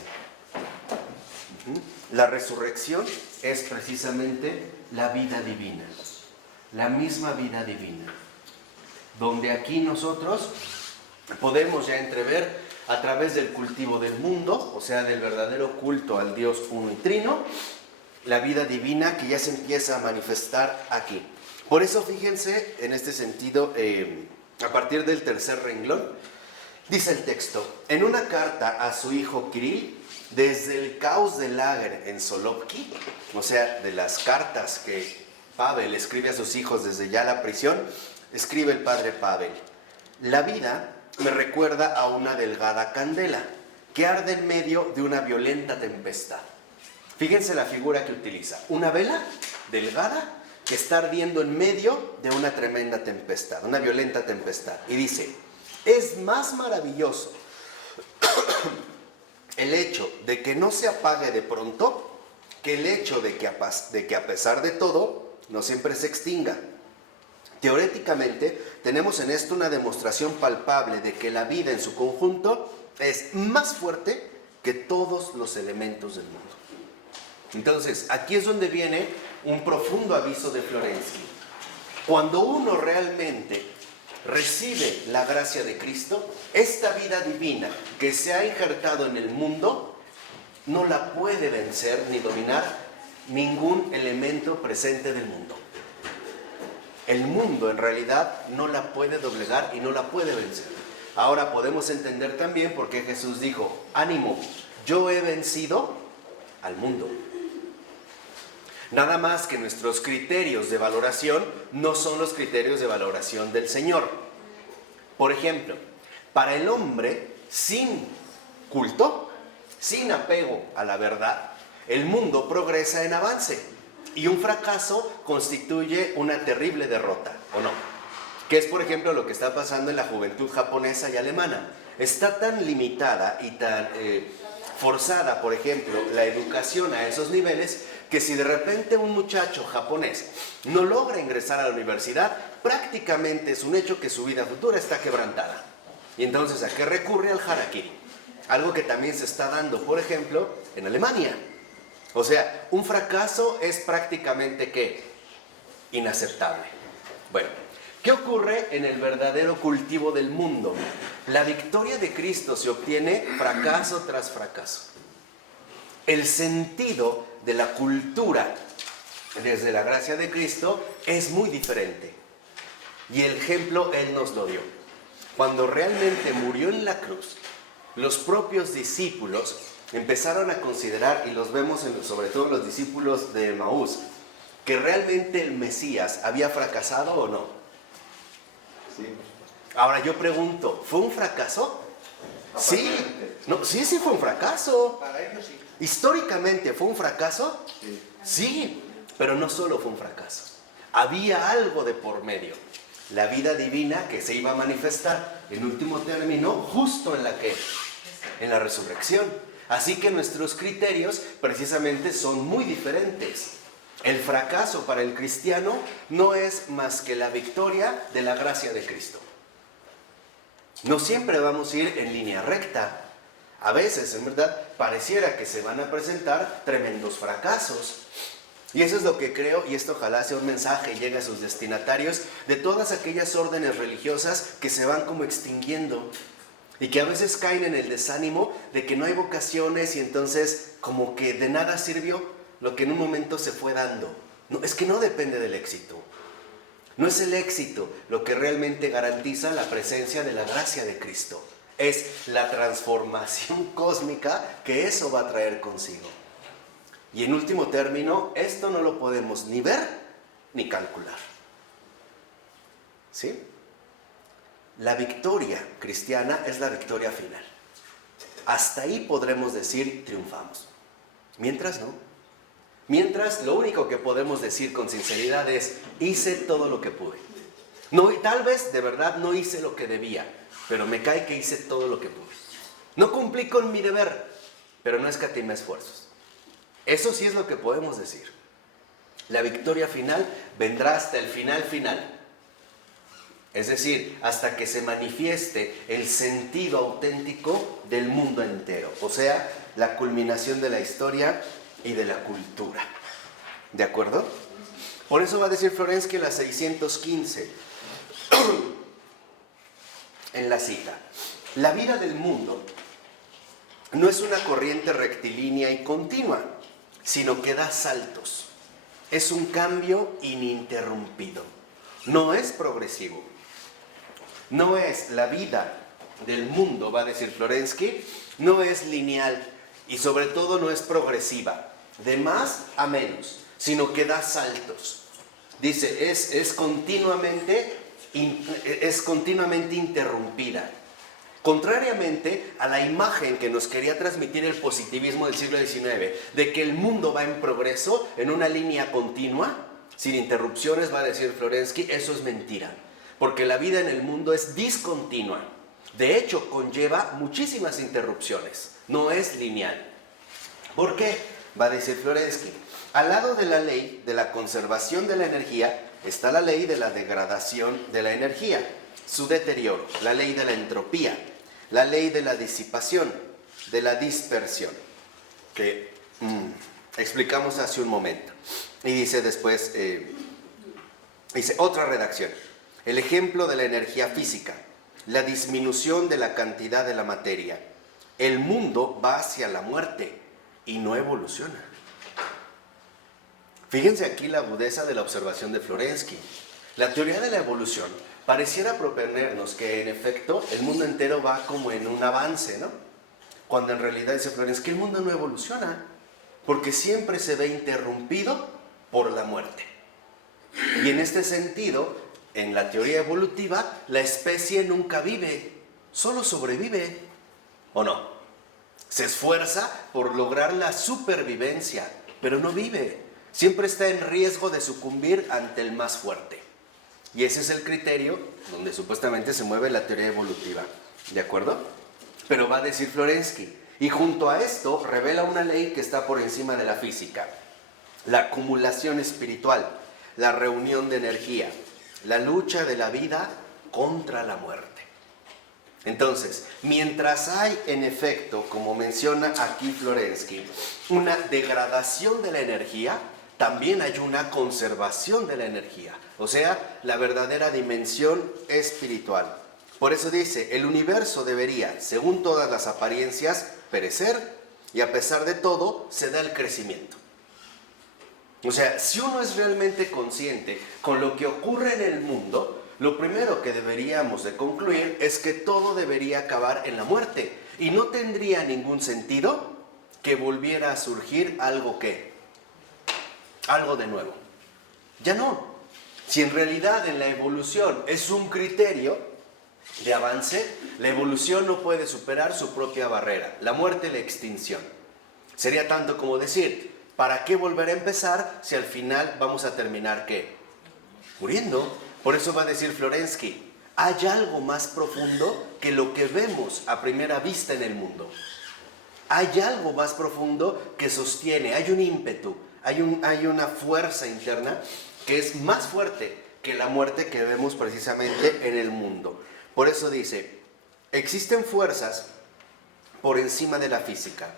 La resurrección es precisamente la vida divina, la misma vida divina, donde aquí nosotros podemos ya entrever a través del cultivo del mundo, o sea, del verdadero culto al Dios uno y trino, la vida divina que ya se empieza a manifestar aquí. Por eso fíjense en este sentido, a partir del tercer renglón, dice el texto: en una carta a su hijo Kirill, desde el caos del lager en Solovki, o sea, de las cartas que Pavel escribe a sus hijos desde ya la prisión, escribe el padre Pavel: la vida me recuerda a una delgada candela que arde en medio de una violenta tempestad. Fíjense la figura que utiliza. Una vela delgada que está ardiendo en medio de una tremenda tempestad, una violenta tempestad. Y dice, es más maravilloso el hecho de que no se apague de pronto que el hecho de que a pesar de todo no siempre se extinga. Teóricamente, tenemos en esto una demostración palpable de que la vida en su conjunto es más fuerte que todos los elementos del mundo. Entonces, aquí es donde viene un profundo aviso de Florensky. Cuando uno realmente recibe la gracia de Cristo, esta vida divina que se ha injertado en el mundo, no la puede vencer ni dominar ningún elemento presente del mundo. El mundo en realidad no la puede doblegar y no la puede vencer. Ahora podemos entender también por qué Jesús dijo, ánimo, yo he vencido al mundo. Nada más que nuestros criterios de valoración no son los criterios de valoración del Señor. Por ejemplo, para el hombre sin culto, sin apego a la verdad, el mundo progresa en avance y un fracaso constituye una terrible derrota, ¿o no? Que es, por ejemplo, lo que está pasando en la juventud japonesa y alemana. Está tan limitada y tan forzada, por ejemplo, la educación a esos niveles, que si de repente un muchacho japonés no logra ingresar a la universidad, prácticamente es un hecho que su vida futura está quebrantada. Y entonces, ¿a qué recurre? Al harakiri. Algo que también se está dando, por ejemplo, en Alemania. O sea, un fracaso es prácticamente, ¿qué? Inaceptable. Bueno, ¿qué ocurre en el verdadero cultivo del mundo? La victoria de Cristo se obtiene fracaso tras fracaso. El sentido de la cultura desde la gracia de Cristo es muy diferente. Y el ejemplo Él nos lo dio. Cuando realmente murió en la cruz, los propios discípulos empezaron a considerar, y los vemos sobre todo los discípulos de Emaús, que realmente el Mesías había fracasado o no. Sí. Ahora yo pregunto, ¿fue un fracaso? Sí, no, sí fue un fracaso. Para ellos sí. ¿Históricamente fue un fracaso? Sí. Sí, pero no solo fue un fracaso. Había algo de por medio. La vida divina que se iba a manifestar en último término justo en la resurrección. Así que nuestros criterios precisamente son muy diferentes. El fracaso para el cristiano no es más que la victoria de la gracia de Cristo. No siempre vamos a ir en línea recta. A veces, en verdad, pareciera que se van a presentar tremendos fracasos. Y eso es lo que creo, y esto ojalá sea un mensaje y llegue a sus destinatarios, de todas aquellas órdenes religiosas que se van como extinguiendo y que a veces caen en el desánimo de que no hay vocaciones y entonces como que de nada sirvió lo que en un momento se fue dando. No, es que no depende del éxito. No es el éxito lo que realmente garantiza la presencia de la gracia de Cristo. Es la transformación cósmica que eso va a traer consigo. Y en último término, esto no lo podemos ni ver ni calcular. ¿Sí? La victoria cristiana es la victoria final. Hasta ahí podremos decir triunfamos. Mientras no. Mientras lo único que podemos decir con sinceridad es hice todo lo que pude. No, tal vez de verdad no hice lo que debía, pero me cae que hice todo lo que pude. No cumplí con mi deber, pero no escatimé esfuerzos. Eso sí es lo que podemos decir. La victoria final vendrá hasta el final. Es decir, hasta que se manifieste el sentido auténtico del mundo entero. O sea, la culminación de la historia y de la cultura. ¿De acuerdo? Por eso va a decir Florensky la 615 en la cita. La vida del mundo no es una corriente rectilínea y continua, sino que da saltos. Es un cambio ininterrumpido. No es progresivo. No es la vida del mundo, va a decir Florensky, no es lineal y sobre todo no es progresiva, de más a menos, sino que da saltos. Dice, es continuamente interrumpida. Contrariamente a la imagen que nos quería transmitir el positivismo del siglo XIX, de que el mundo va en progreso, en una línea continua, sin interrupciones, va a decir Florensky, eso es mentira, porque la vida en el mundo es discontinua. De hecho, conlleva muchísimas interrupciones, no es lineal. ¿Por qué? Va a decir Florensky, al lado de la ley de la conservación de la energía está la ley de la degradación de la energía, su deterioro, la ley de la entropía, la ley de la disipación, de la dispersión, que explicamos hace un momento. Y dice después, dice otra redacción, el ejemplo de la energía física, la disminución de la cantidad de la materia. El mundo va hacia la muerte y no evoluciona. Fíjense aquí la agudeza de la observación de Florensky. La teoría de la evolución pareciera proponernos que en efecto el mundo entero va como en un avance, ¿no? Cuando en realidad dice Florensky, el mundo no evoluciona, porque siempre se ve interrumpido por la muerte. Y en este sentido, en la teoría evolutiva, la especie nunca vive, solo sobrevive, ¿o no? Se esfuerza por lograr la supervivencia, pero no vive. Siempre está en riesgo de sucumbir ante el más fuerte. Y ese es el criterio donde supuestamente se mueve la teoría evolutiva. ¿De acuerdo? Pero va a decir Florensky. Y junto a esto revela una ley que está por encima de la física. La acumulación espiritual, la reunión de energía, la lucha de la vida contra la muerte. Entonces, mientras hay en efecto, como menciona aquí Florensky, una degradación de la energía, también hay una conservación de la energía, o sea, la verdadera dimensión espiritual. Por eso dice, el universo debería, según todas las apariencias, perecer, y a pesar de todo, se da el crecimiento. O sea, si uno es realmente consciente con lo que ocurre en el mundo, lo primero que deberíamos de concluir es que todo debería acabar en la muerte, y no tendría ningún sentido que volviera a surgir algo de nuevo. Ya no. Si en realidad en la evolución es un criterio de avance, la evolución no puede superar su propia barrera, la muerte y la extinción. Sería tanto como decir, ¿para qué volver a empezar si al final vamos a terminar qué? Muriendo. Por eso va a decir Florensky, hay algo más profundo que lo que vemos a primera vista en el mundo. Hay algo más profundo que sostiene, hay un ímpetu, hay una fuerza interna que es más fuerte que la muerte que vemos precisamente en el mundo. Por eso dice, existen fuerzas por encima de la física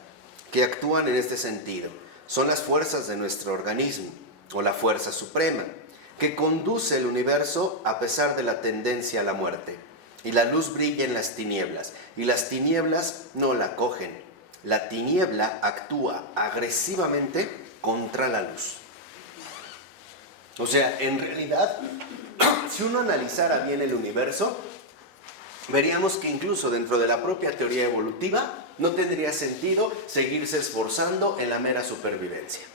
que actúan en este sentido. Son las fuerzas de nuestro organismo, o la fuerza suprema, que conduce el universo a pesar de la tendencia a la muerte. Y la luz brilla en las tinieblas, y las tinieblas no la cogen. La tiniebla actúa agresivamente contra la luz. O sea, en realidad, si uno analizara bien el universo, veríamos que incluso dentro de la propia teoría evolutiva no tendría sentido seguirse esforzando en la mera supervivencia.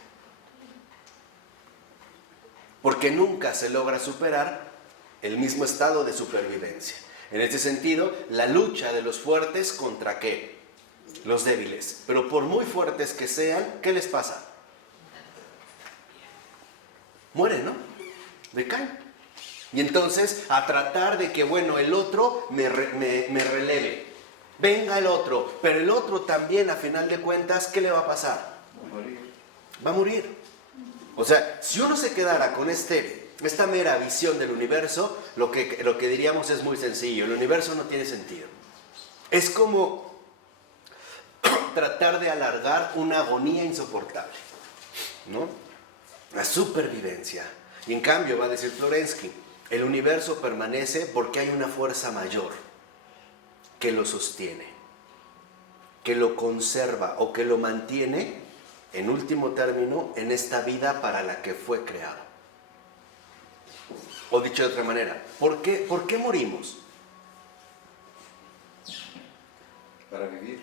Porque nunca se logra superar el mismo estado de supervivencia. En este sentido, la lucha de los fuertes contra ¿qué? Los débiles. Pero por muy fuertes que sean, ¿qué les pasa? Mueren, ¿no? Decaen. Y entonces, a tratar de que, bueno, el otro me releve. Venga el otro, pero el otro también, a final de cuentas, ¿qué le va a pasar? Va a morir. O sea, si uno se quedara con esta mera visión del universo, lo que diríamos es muy sencillo. El universo no tiene sentido. Es como tratar de alargar una agonía insoportable, ¿no? La supervivencia. Y en cambio, va a decir Florensky, el universo permanece porque hay una fuerza mayor que lo sostiene, que lo conserva o que lo mantiene, en último término, en esta vida para la que fue creado. O dicho de otra manera, ¿por qué morimos? Para vivir.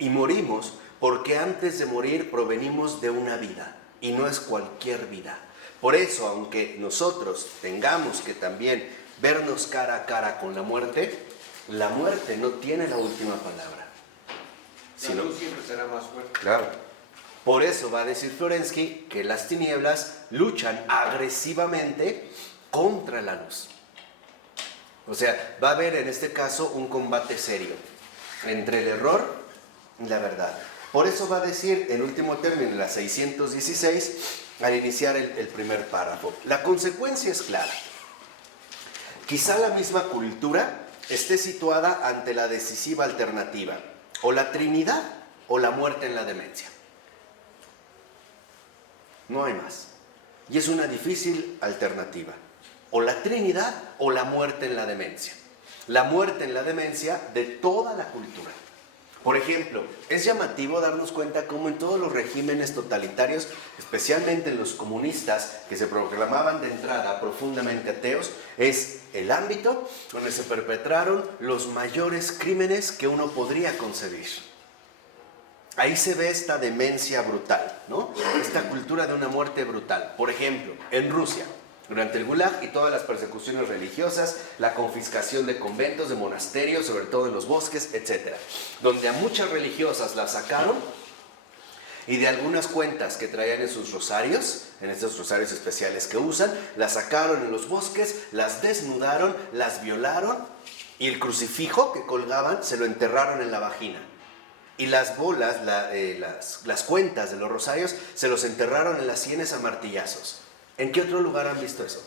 Y morimos porque antes de morir provenimos de una vida, y no es cualquier vida. Por eso, aunque nosotros tengamos que también vernos cara a cara con la muerte, La muerte no tiene la última palabra. La luz siempre será más fuerte. Claro. Por eso va a decir Florensky que las tinieblas luchan agresivamente contra la luz. O sea, va a haber en este caso un combate serio entre el error y la verdad. Por eso va a decir el último término, la 616, al iniciar el primer párrafo. La consecuencia es clara. Quizá la misma cultura esté situada ante la decisiva alternativa, o la Trinidad o la muerte en la demencia. No hay más. Y es una difícil alternativa. O la Trinidad o la muerte en la demencia. La muerte en la demencia de toda la cultura. Por ejemplo, es llamativo darnos cuenta cómo en todos los regímenes totalitarios, especialmente en los comunistas, que se proclamaban de entrada profundamente ateos, es el ámbito donde se perpetraron los mayores crímenes que uno podría concebir. Ahí se ve esta demencia brutal, ¿no? Esta cultura de una muerte brutal. Por ejemplo, en Rusia, durante el Gulag y todas las persecuciones religiosas, la confiscación de conventos, de monasterios, sobre todo en los bosques, etc. Donde a muchas religiosas las sacaron y de algunas cuentas que traían en sus rosarios, en estos rosarios especiales que usan, las sacaron en los bosques, las desnudaron, las violaron y el crucifijo que colgaban se lo enterraron en la vagina. Y las bolas, las cuentas de los rosarios, se los enterraron en las sienes a martillazos. ¿En qué otro lugar han visto eso?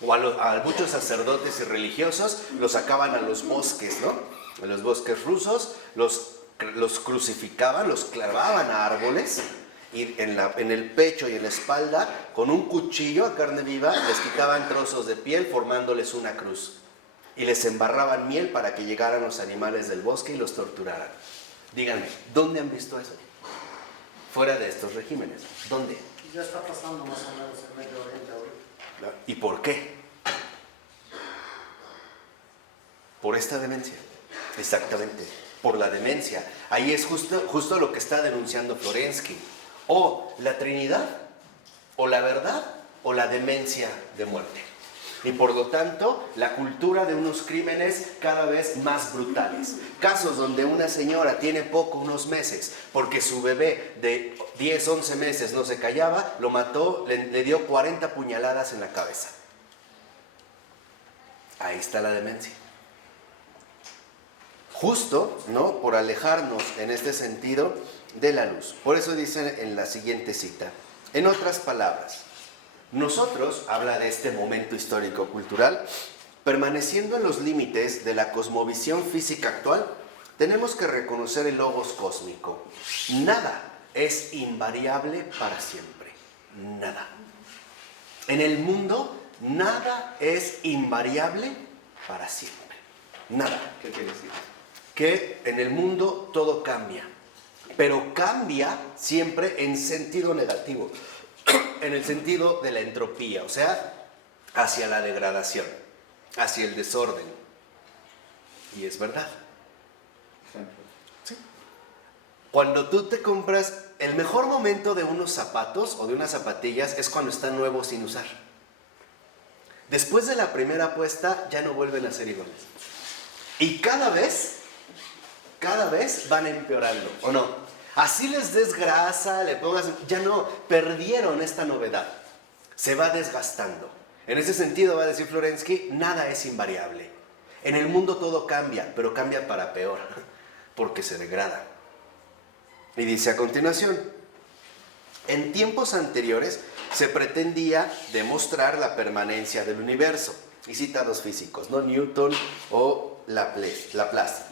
O a muchos sacerdotes y religiosos los sacaban a los bosques, ¿no? A los bosques rusos, los crucificaban, los clavaban a árboles y en el pecho y en la espalda, con un cuchillo a carne viva, les quitaban trozos de piel formándoles una cruz. Y les embarraban miel para que llegaran los animales del bosque y los torturaran. Díganme, ¿dónde han visto eso? Fuera de estos regímenes. ¿Dónde? Ya está pasando más o menos en Medio Oriente ahorita. ¿Y por qué? Por esta demencia. Exactamente. Por la demencia. Ahí es justo lo que está denunciando Florensky. O la Trinidad, o la verdad, o la demencia de muerte. Y por lo tanto, la cultura de unos crímenes cada vez más brutales. Casos donde una señora tiene poco, unos meses, porque su bebé de 10, 11 meses no se callaba, lo mató, le dio 40 puñaladas en la cabeza. Ahí está la demencia. Justo, ¿no?, por alejarnos en este sentido de la luz. Por eso dicen en la siguiente cita, en otras palabras, nosotros, habla de este momento histórico-cultural, permaneciendo en los límites de la cosmovisión física actual, tenemos que reconocer el logos cósmico. Nada es invariable para siempre. Nada. En el mundo, nada es invariable para siempre. Nada. ¿Qué quiere decir? Que en el mundo todo cambia, pero cambia siempre en sentido negativo. En el sentido de la entropía, o sea, hacia la degradación, hacia el desorden. Y es verdad. ¿Sí? Cuando tú te compras, el mejor momento de unos zapatos o de unas zapatillas es cuando están nuevos sin usar. Después de la primera apuesta ya no vuelven a ser iguales. Y cada vez van empeorando, ¿o no? Así les des grasa, le pongas... Ya no, perdieron esta novedad. Se va desgastando. En ese sentido va a decir Florensky, nada es invariable. En el mundo todo cambia, pero cambia para peor, porque se degrada. Y dice a continuación, en tiempos anteriores se pretendía demostrar la permanencia del universo. Y cita a dos físicos, ¿no?, Newton o Laplace.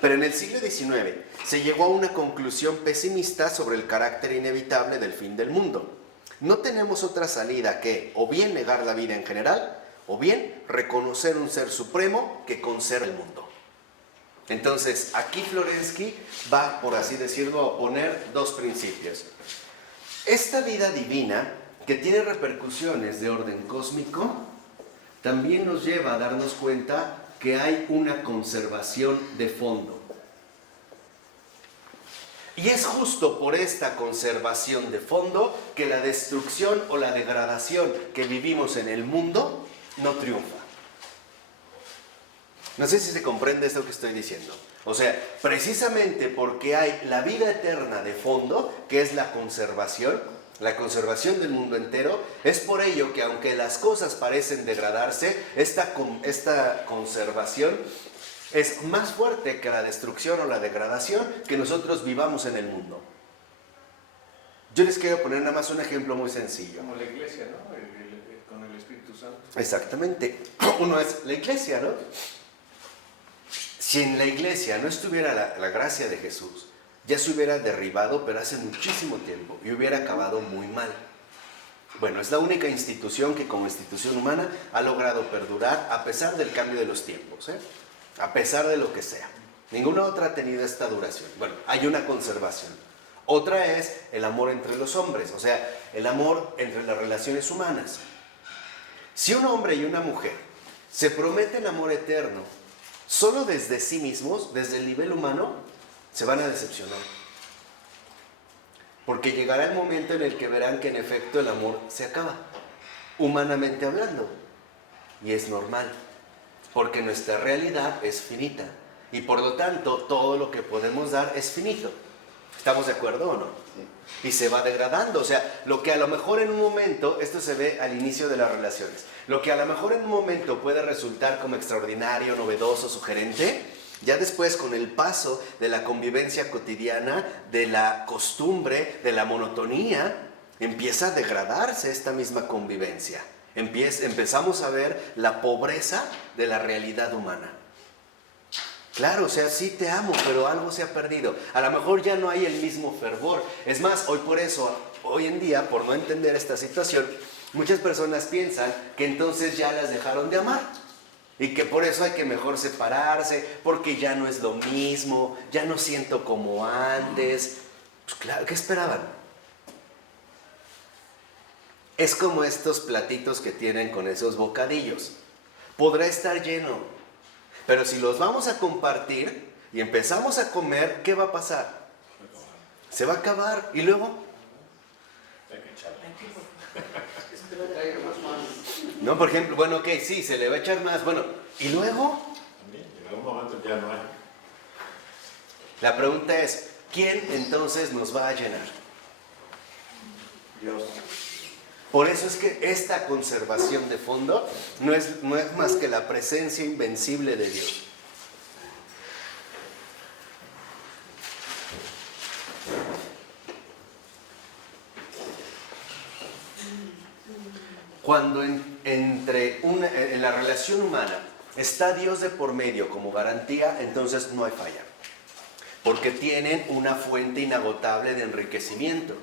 Pero en el siglo XIX se llegó a una conclusión pesimista sobre el carácter inevitable del fin del mundo. No tenemos otra salida que o bien negar la vida en general, o bien reconocer un ser supremo que conserva el mundo. Entonces, aquí Florensky va, por así decirlo, a oponer dos principios. Esta vida divina, que tiene repercusiones de orden cósmico, también nos lleva a darnos cuenta que hay una conservación de fondo. Y es justo por esta conservación de fondo que la destrucción o la degradación que vivimos en el mundo no triunfa. No sé si se comprende esto que estoy diciendo. O sea, precisamente porque hay la vida eterna de fondo, que es la conservación del mundo entero, es por ello que aunque las cosas parecen degradarse, esta conservación es más fuerte que la destrucción o la degradación que nosotros vivamos en el mundo. Yo les quiero poner nada más un ejemplo muy sencillo. Como la iglesia, ¿no? Con el Espíritu Santo. Exactamente. Uno es la iglesia, ¿no? Si en la iglesia no estuviera la gracia de Jesús, ya se hubiera derribado, pero hace muchísimo tiempo, y hubiera acabado muy mal. Bueno, es la única institución que como institución humana ha logrado perdurar a pesar del cambio de los tiempos, ¿eh? A pesar de lo que sea. Ninguna otra ha tenido esta duración. Bueno, hay una conservación. Otra es el amor entre los hombres, o sea, el amor entre las relaciones humanas. Si un hombre y una mujer se prometen amor eterno solo desde sí mismos, desde el nivel humano, se van a decepcionar. Porque llegará el momento en el que verán que en efecto el amor se acaba, humanamente hablando. Y es normal, porque nuestra realidad es finita. Y por lo tanto, todo lo que podemos dar es finito. ¿Estamos de acuerdo o no? Y se va degradando. O sea, lo que a lo mejor en un momento, esto se ve al inicio de las relaciones, lo que a lo mejor en un momento puede resultar como extraordinario, novedoso, sugerente, ya después con el paso de la convivencia cotidiana, de la costumbre, de la monotonía, empieza a degradarse esta misma convivencia. Empezamos a ver la pobreza de la realidad humana. Claro, o sea, sí te amo, pero algo se ha perdido. A lo mejor ya no hay el mismo fervor. Es más, hoy en día, por no entender esta situación, muchas personas piensan que entonces ya las dejaron de amar. Y que por eso hay que mejor separarse, porque ya no es lo mismo, ya no siento como antes. Pues claro, ¿qué esperaban? Es como estos platitos que tienen con esos bocadillos. Podrá estar lleno, pero si los vamos a compartir y empezamos a comer, ¿qué va a pasar? Se va a acabar. ¿Y luego? No, por ejemplo, bueno, ok, sí, se le va a echar más. Bueno, ¿y luego? También, en algún momento ya no hay. La pregunta es, ¿quién entonces nos va a llenar? Dios. Por eso es que esta conservación de fondo no es más que la presencia invencible de Dios. Cuando en la relación humana está Dios de por medio como garantía, entonces no hay falla. Porque tienen una fuente inagotable de enriquecimiento.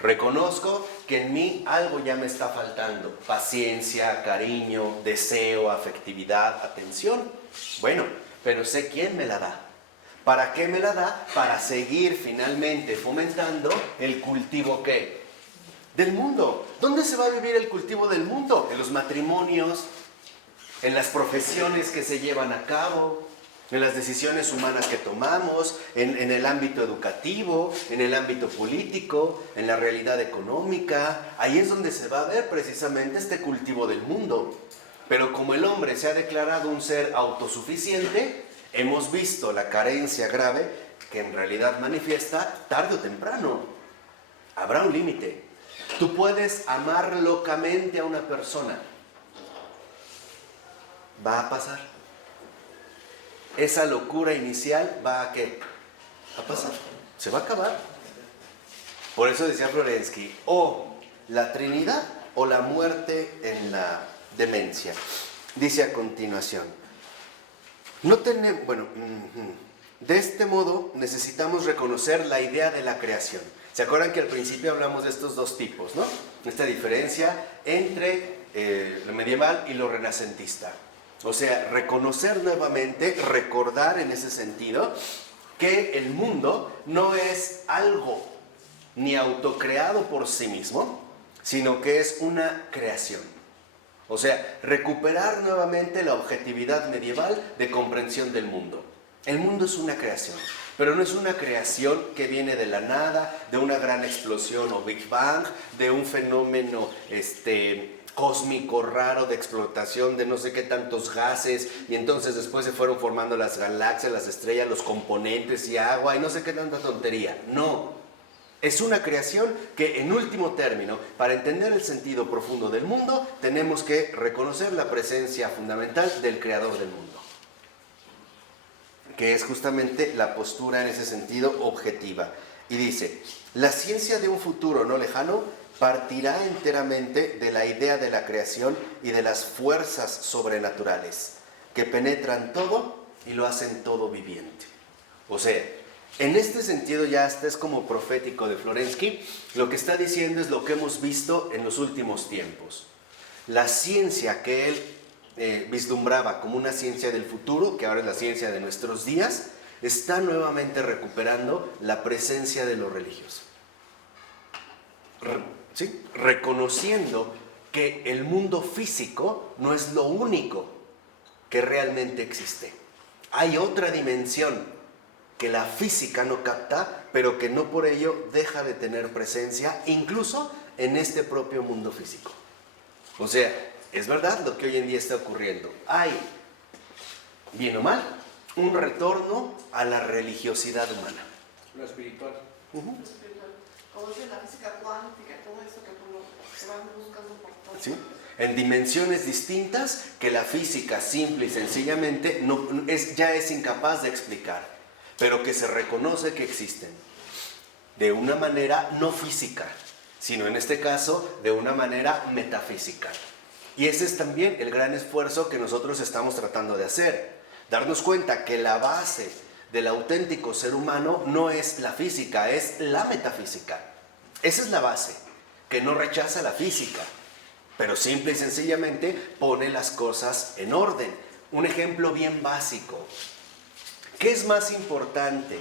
Reconozco que en mí algo ya me está faltando. Paciencia, cariño, deseo, afectividad, atención. Bueno, pero sé quién me la da. ¿Para qué me la da? Para seguir finalmente fomentando el cultivo ¿qué? Del mundo. ¿Dónde se va a vivir el cultivo del mundo? En los matrimonios, en las profesiones que se llevan a cabo, en las decisiones humanas que tomamos, en el ámbito educativo, en el ámbito político, en la realidad económica. Ahí es donde se va a ver precisamente este cultivo del mundo. Pero como el hombre se ha declarado un ser autosuficiente, hemos visto la carencia grave que en realidad manifiesta tarde o temprano. Habrá un límite. Tú puedes amar locamente a una persona. Va a pasar. Esa locura inicial va a ¿qué? A pasar. Se va a acabar. Por eso decía Florensky, o la Trinidad o la muerte en la demencia. Dice a continuación, de este modo necesitamos reconocer la idea de la creación. ¿Se acuerdan que al principio hablamos de estos dos tipos, ¿no? Esta diferencia entre lo medieval y lo renacentista. O sea, reconocer nuevamente, recordar en ese sentido, que el mundo no es algo ni autocreado por sí mismo, sino que es una creación. O sea, recuperar nuevamente la objetividad medieval de comprensión del mundo. El mundo es una creación, pero no es una creación que viene de la nada, de una gran explosión o Big Bang, de un fenómeno cósmico raro de explotación de no sé qué tantos gases, y entonces después se fueron formando las galaxias, las estrellas, los componentes y agua y no sé qué tanta tontería. No, es una creación que en último término, para entender el sentido profundo del mundo, tenemos que reconocer la presencia fundamental del creador del mundo, que es justamente la postura en ese sentido objetiva. Y dice, la ciencia de un futuro no lejano partirá enteramente de la idea de la creación y de las fuerzas sobrenaturales que penetran todo y lo hacen todo viviente. O sea, en este sentido ya hasta es como profético de Florensky. Lo que está diciendo es lo que hemos visto en los últimos tiempos. La ciencia que él vislumbraba como una ciencia del futuro, que ahora es la ciencia de nuestros días, está nuevamente recuperando la presencia de lo religioso. ¿Sí? Reconociendo que el mundo físico no es lo único que realmente existe. Hay otra dimensión que la física no capta, pero que no por ello deja de tener presencia, incluso en este propio mundo físico. O sea, es verdad lo que hoy en día está ocurriendo. Hay, bien o mal, un retorno a la religiosidad humana. Lo espiritual. Como dice la física cuántica, todo eso que van buscando por todo. ¿Sí? En dimensiones distintas que la física simple y sencillamente ya es incapaz de explicar, pero que se reconoce que existen de una manera no física, sino en este caso de una manera metafísica. Y ese es también el gran esfuerzo que nosotros estamos tratando de hacer, darnos cuenta que la base del auténtico ser humano no es la física, es la metafísica. Esa es la base, que no rechaza la física, pero simple y sencillamente pone las cosas en orden. Un ejemplo bien básico. ¿Qué es más importante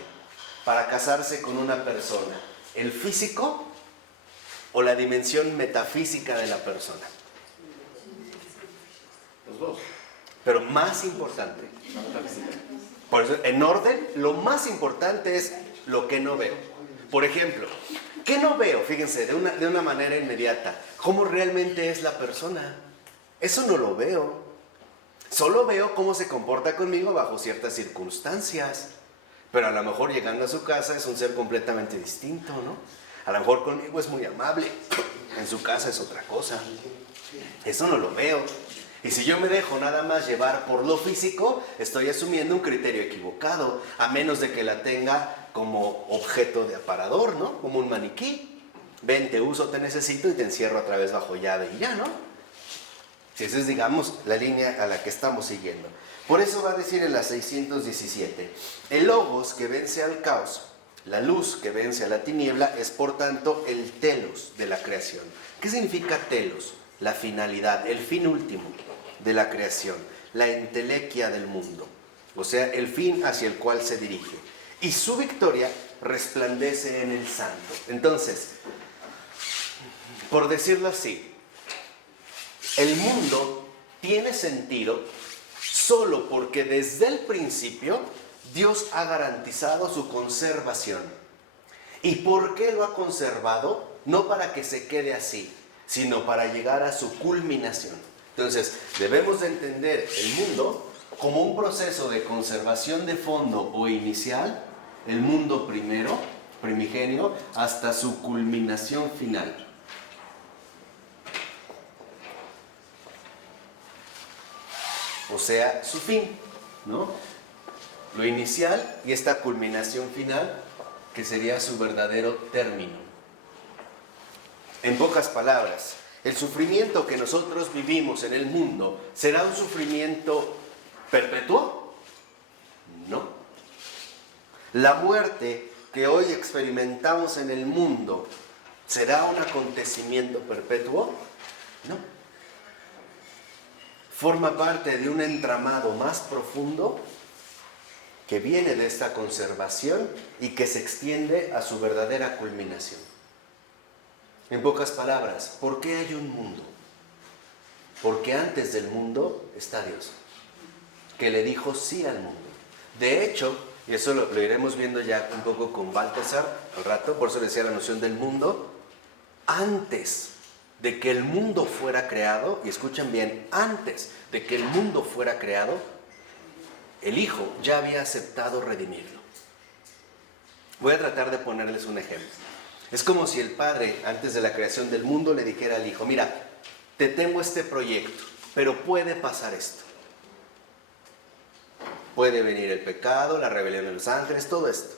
para casarse con una persona? ¿El físico o la dimensión metafísica de la persona? Los dos. Pero más importante. La metafísica. Por eso, en orden, lo más importante es lo que no veo. Por ejemplo, ¿qué no veo? Fíjense, de una manera inmediata. ¿Cómo realmente es la persona? Eso no lo veo. Solo veo cómo se comporta conmigo bajo ciertas circunstancias. Pero a lo mejor llegando a su casa es un ser completamente distinto, ¿no? A lo mejor conmigo es muy amable. En su casa es otra cosa. Eso no lo veo. Y si yo me dejo nada más llevar por lo físico, estoy asumiendo un criterio equivocado, a menos de que la tenga como objeto de aparador, ¿no? Como un maniquí. Ven, te uso, te necesito y te encierro otra vez bajo llave y ya, ¿no? Si esa es, digamos, la línea a la que estamos siguiendo. Por eso va a decir en la 617, el logos que vence al caos, la luz que vence a la tiniebla, es por tanto el telos de la creación. ¿Qué significa telos? La finalidad, el fin último de la creación, la entelequia del mundo, o sea, el fin hacia el cual se dirige. Y su victoria resplandece en el santo. Entonces, por decirlo así, el mundo tiene sentido solo porque desde el principio Dios ha garantizado su conservación. ¿Y por qué lo ha conservado? No para que se quede así, sino para llegar a su culminación. Entonces, debemos de entender el mundo como un proceso de conservación de fondo o inicial, el mundo primero, primigenio, hasta su culminación final. O sea, su fin, ¿no? Lo inicial y esta culminación final, que sería su verdadero término. En pocas palabras, el sufrimiento que nosotros vivimos en el mundo, ¿será un sufrimiento perpetuo? No. La muerte que hoy experimentamos en el mundo, ¿será un acontecimiento perpetuo? No. Forma parte de un entramado más profundo que viene de esta conservación y que se extiende a su verdadera culminación. En pocas palabras, ¿por qué hay un mundo? Porque antes del mundo está Dios, que le dijo sí al mundo. De hecho, y eso lo iremos viendo ya un poco con Baltasar al rato, por eso decía la noción del mundo, antes de que el mundo fuera creado, y escuchen bien, antes de que el mundo fuera creado, el Hijo ya había aceptado redimirlo. Voy a tratar de ponerles un ejemplo. Es como si el Padre, antes de la creación del mundo, le dijera al Hijo, mira, te tengo este proyecto, pero puede pasar esto. Puede venir el pecado, la rebelión de los ángeles, todo esto.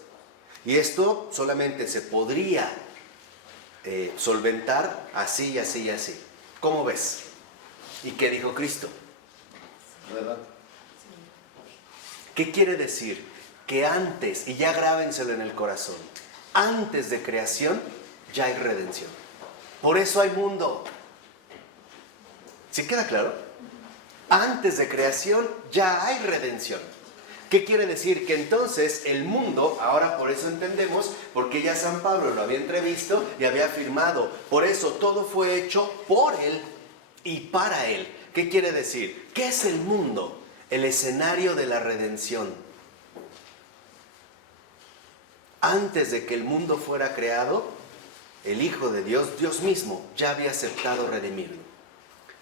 Y esto solamente se podría solventar así y así y así. ¿Cómo ves? ¿Y qué dijo Cristo? ¿Verdad? ¿Qué quiere decir? Que antes, y ya grábenselo en el corazón, antes de creación ya hay redención. Por eso hay mundo. ¿Sí queda claro? Antes de creación ya hay redención. ¿Qué quiere decir? Que entonces el mundo, ahora por eso entendemos, porque ya San Pablo lo había entrevisto y había afirmado, por eso todo fue hecho por Él y para Él. ¿Qué quiere decir? ¿Qué es el mundo? El escenario de la redención. Antes de que el mundo fuera creado, el Hijo de Dios, Dios mismo, ya había aceptado redimirlo.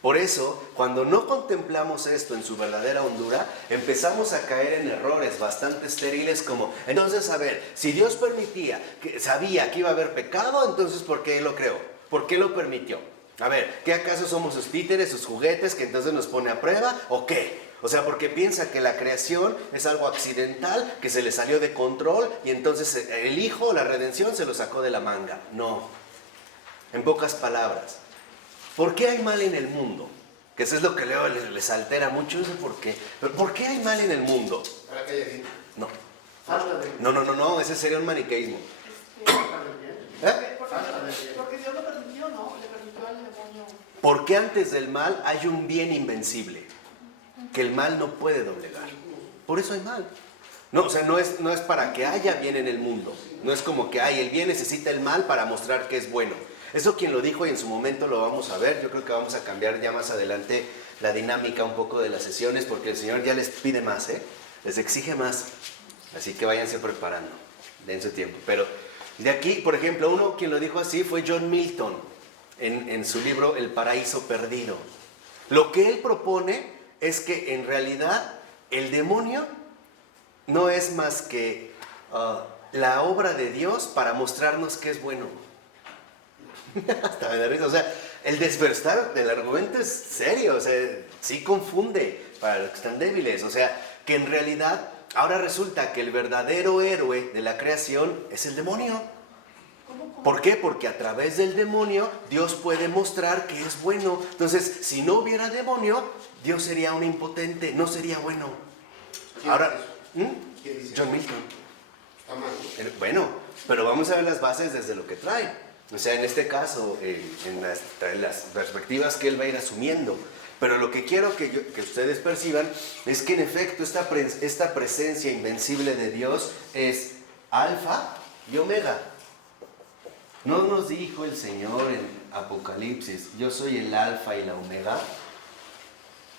Por eso, cuando no contemplamos esto en su verdadera hondura, empezamos a caer en errores bastante estériles como, entonces, a ver, si Dios sabía que iba a haber pecado, entonces, ¿por qué lo creó? ¿Por qué lo permitió? A ver, ¿qué acaso somos sus títeres, sus juguetes, que entonces nos pone a prueba, o qué? O sea, porque piensa que la creación es algo accidental, que se le salió de control, y entonces el Hijo, la redención, se lo sacó de la manga. No. En pocas palabras, ¿por qué hay mal en el mundo? Que eso es lo que luego les altera mucho, no sé por qué. Pero ¿por qué hay mal en el mundo? Para que haya bien. No. Falta de No, ese sería un maniqueísmo. falta de bien. ¿Eh? Porque Dios lo permitió, ¿no? Le permitió al demonio. Porque antes del mal hay un bien invencible, que el mal no puede doblegar. Por eso hay mal. No, o sea, no es para que haya bien en el mundo. No es como que el bien necesita el mal para mostrar que es bueno. Eso quien lo dijo y en su momento lo vamos a ver. Yo creo que vamos a cambiar ya más adelante la dinámica un poco de las sesiones, porque el Señor ya les pide más, les exige más. Así que váyanse preparando, den su tiempo. Pero de aquí, por ejemplo, uno quien lo dijo así fue John Milton, en su libro El Paraíso Perdido. Lo que él propone es que en realidad el demonio no es más que la obra de Dios para mostrarnos que es bueno. Hasta me da risa. O sea, el desversar del argumento es serio, o sea, sí confunde para los que están débiles. O sea, que en realidad ahora resulta que el verdadero héroe de la creación es el demonio. ¿Por qué? Porque a través del demonio Dios puede mostrar que es bueno. Entonces, si no hubiera demonio, Dios sería un impotente, no sería bueno. Ahora, ¿Quién dice John eso? Milton. Está mal. Bueno, pero vamos a ver las bases desde lo que trae. O sea, en este caso, en las perspectivas que él va a ir asumiendo. Pero lo que quiero que ustedes perciban es que en efecto esta presencia invencible de Dios es alfa y omega. ¿No nos dijo el Señor en Apocalipsis, yo soy el alfa y la omega?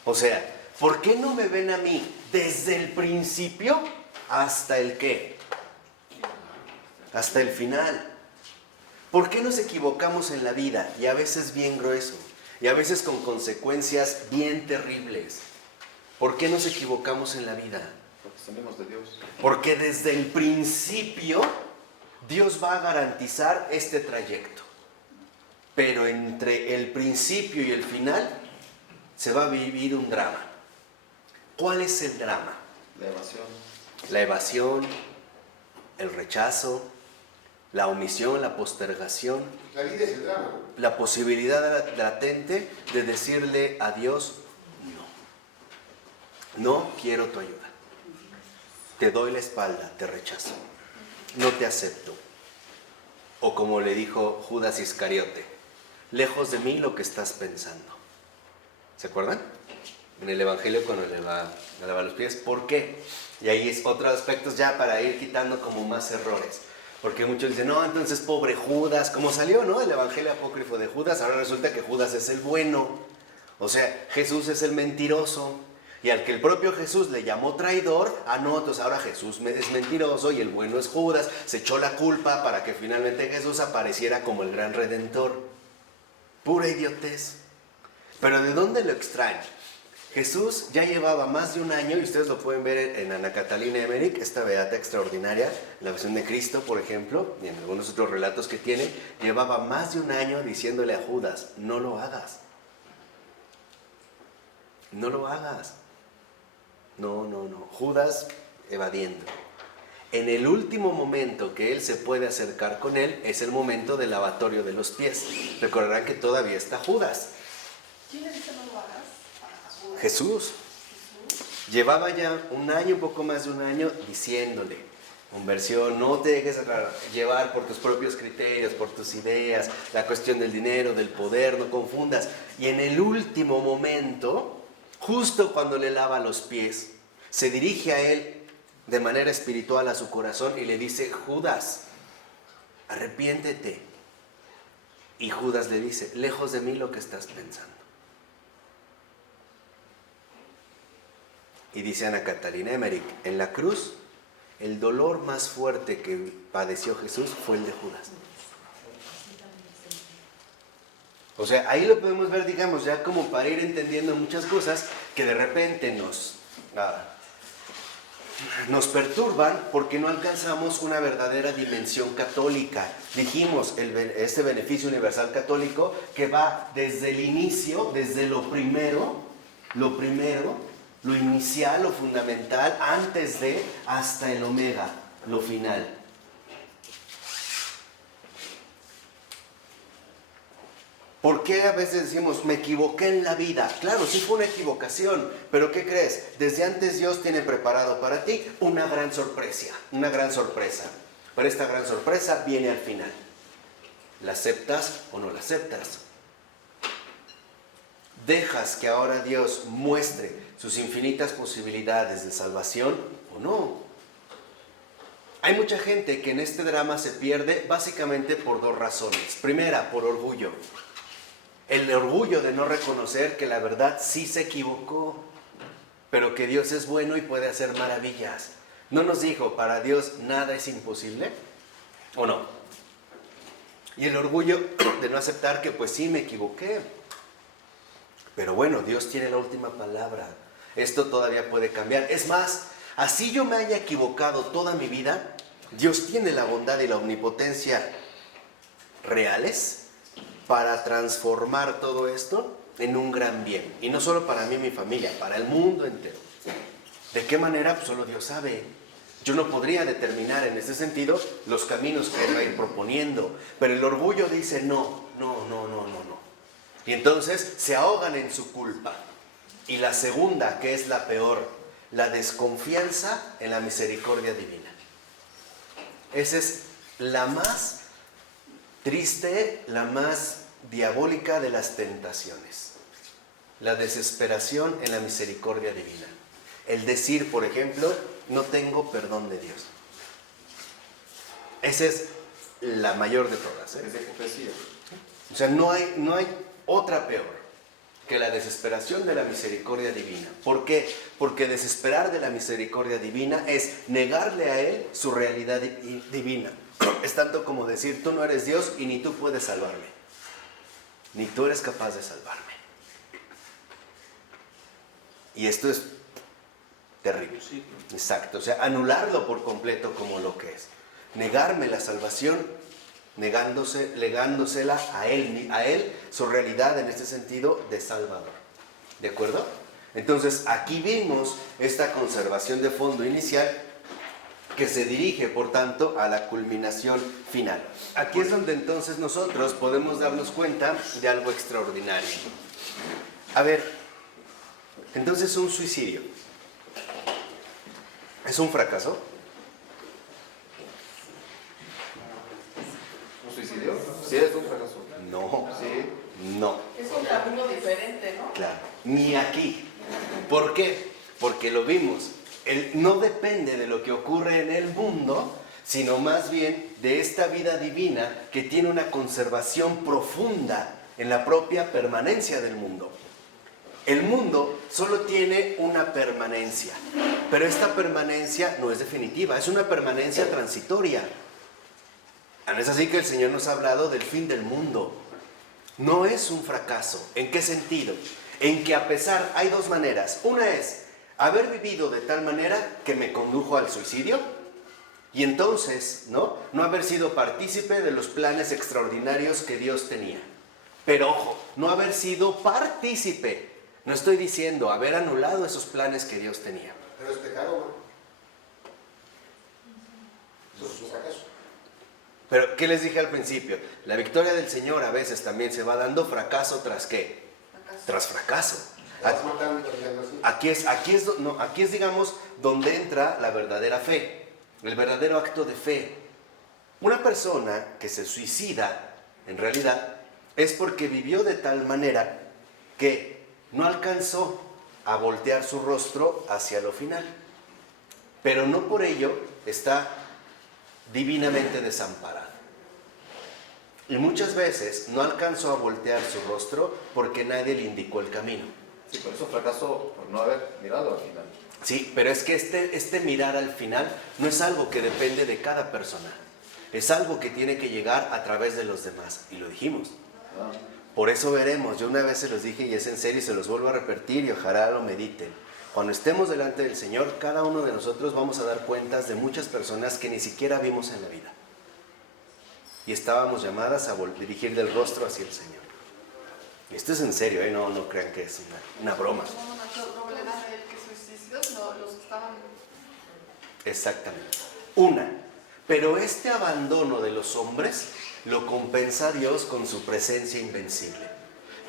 O sea, ¿por qué no me ven a mí desde el principio hasta el qué? Hasta el final. ¿Por qué nos equivocamos en la vida? Y a veces bien grueso. Y a veces con consecuencias bien terribles. ¿Por qué nos equivocamos en la vida? Porque salimos de Dios. Porque desde el principio Dios va a garantizar este trayecto. Pero entre el principio y el final se va a vivir un drama. ¿Cuál es el drama? La evasión. La evasión, el rechazo, la omisión, la postergación, La vida es el drama. la posibilidad latente de decirle a Dios, no quiero tu ayuda. Te doy la espalda, te rechazo. No te acepto. O como le dijo Judas Iscariote, lejos de mí lo que estás pensando. ¿Se acuerdan? En el Evangelio cuando le va a lavar los pies. ¿Por qué? Y ahí es otros aspectos ya para ir quitando como más errores. Porque muchos dicen, no, entonces pobre Judas, como salió, ¿no? El Evangelio apócrifo de Judas, ahora resulta que Judas es el bueno. O sea, Jesús es el mentiroso. Y al que el propio Jesús le llamó traidor, no, entonces ahora Jesús es mentiroso y el bueno es Judas. Se echó la culpa para que finalmente Jesús apareciera como el gran redentor. Pura idiotez. Pero ¿de dónde lo extraen? Jesús ya llevaba más de un año, y ustedes lo pueden ver en Ana Catalina Emmerich, esta beata extraordinaria, la versión de Cristo, por ejemplo, y en algunos otros relatos que tiene, llevaba más de un año diciéndole a Judas, no lo hagas. No lo hagas. No. Judas evadiendo. En el último momento que él se puede acercar con él, es el momento del lavatorio de los pies. Recordarán que todavía está Judas. ¿Quién le dice no lo hagas? A Judas. Jesús. Llevaba ya un año, un poco más de un año, diciéndole, conversión, no te dejes llevar por tus propios criterios, por tus ideas, la cuestión del dinero, del poder, no confundas. Y en el último momento, justo cuando le lava los pies, se dirige a él de manera espiritual a su corazón y le dice, Judas, arrepiéntete. Y Judas le dice, lejos de mí lo que estás pensando. Y dice Ana Catalina Emmerich, en la cruz, el dolor más fuerte que padeció Jesús fue el de Judas. O sea, ahí lo podemos ver, digamos, ya como para ir entendiendo muchas cosas que de repente nos perturban porque no alcanzamos una verdadera dimensión católica. Dijimos, este beneficio universal católico que va desde el inicio, desde lo primero, lo inicial, lo fundamental, antes de, hasta el omega, lo final. ¿Por qué a veces decimos, me equivoqué en la vida? Claro, sí fue una equivocación, pero ¿qué crees? Desde antes Dios tiene preparado para ti una gran sorpresa, Pero esta gran sorpresa viene al final. ¿La aceptas o no la aceptas? ¿Dejas que ahora Dios muestre sus infinitas posibilidades de salvación o no? Hay mucha gente que en este drama se pierde básicamente por dos razones. Primera, por orgullo. El orgullo de no reconocer que la verdad sí se equivocó, pero que Dios es bueno y puede hacer maravillas. ¿No nos dijo, para Dios nada es imposible? ¿O no? Y el orgullo de no aceptar que pues sí me equivoqué. Pero bueno, Dios tiene la última palabra. Esto todavía puede cambiar. Es más, así yo me haya equivocado toda mi vida, Dios tiene la bondad y la omnipotencia reales para transformar todo esto en un gran bien. Y no solo para mí y mi familia, para el mundo entero. ¿De qué manera? Pues solo Dios sabe. Yo no podría determinar en ese sentido los caminos que Él va a ir proponiendo. Pero el orgullo dice no. Y entonces se ahogan en su culpa. Y la segunda, que es la peor, la desconfianza en la misericordia divina. Esa es la más triste, la más diabólica de las tentaciones. La desesperación en la misericordia divina. El decir, por ejemplo, no tengo perdón de Dios. Esa es la mayor de todas. Es de hipocresía. O sea, no hay otra peor que la desesperación de la misericordia divina. ¿Por qué? Porque desesperar de la misericordia divina es negarle a Él su realidad divina. Es tanto como decir, tú no eres Dios y ni tú puedes salvarme. Ni tú eres capaz de salvarme. Y esto es terrible. Exacto. O sea, anularlo por completo como lo que es. Negarme la salvación, legándosela a Él su realidad en este sentido de Salvador. ¿De acuerdo? Entonces, aquí vimos esta conservación de fondo inicial que se dirige, por tanto, a la culminación final. Aquí es donde entonces nosotros podemos darnos cuenta de algo extraordinario. A ver, entonces un suicidio ¿es un fracaso? ¿Un suicidio? Sí, es un fracaso. No, Sí. no. Es un camino diferente, ¿no? Claro, ni aquí. ¿Por qué? Porque lo vimos. No depende de lo que ocurre en el mundo, sino más bien de esta vida divina que tiene una conservación profunda en la propia permanencia del mundo. El mundo solo tiene una permanencia, pero esta permanencia no es definitiva, es una permanencia transitoria. Es así que el Señor nos ha hablado del fin del mundo. no es un fracaso. ¿En qué sentido? En que a pesar, hay dos maneras. Una es haber vivido de tal manera que me condujo al suicidio y entonces, no haber sido partícipe de los planes extraordinarios que Dios tenía. Pero ojo, no haber sido partícipe. No estoy diciendo haber anulado esos planes que Dios tenía. Pero es pecado, ¿no? Eso es un fracaso. Pero, ¿qué les dije al principio? La victoria del Señor a veces también se va dando fracaso tras ¿qué? Tras fracaso. Estás matando, así. Aquí es, digamos, donde entra la verdadera fe, el verdadero acto de fe. Una persona que se suicida, en realidad, es porque vivió de tal manera que no alcanzó a voltear su rostro hacia lo final. Pero no por ello está divinamente desamparado. Y muchas veces no alcanzó a voltear su rostro porque nadie le indicó el camino. Sí, por eso fracasó por no haber mirado al final. Sí, pero es que este mirar al final no es algo que depende de cada persona. Es algo que tiene que llegar a través de los demás. Y lo dijimos. Por eso veremos, yo una vez se los dije y es en serio y se los vuelvo a repetir y ojalá lo mediten. Cuando estemos delante del Señor, cada uno de nosotros vamos a dar cuentas de muchas personas que ni siquiera vimos en la vida. Y estábamos llamadas a dirigir del rostro hacia el Señor. Y esto es en serio, no crean que es una broma. ¿No una problema de que suicidios? No, los que estaban... Exactamente. Pero este abandono de los hombres lo compensa Dios con su presencia invencible.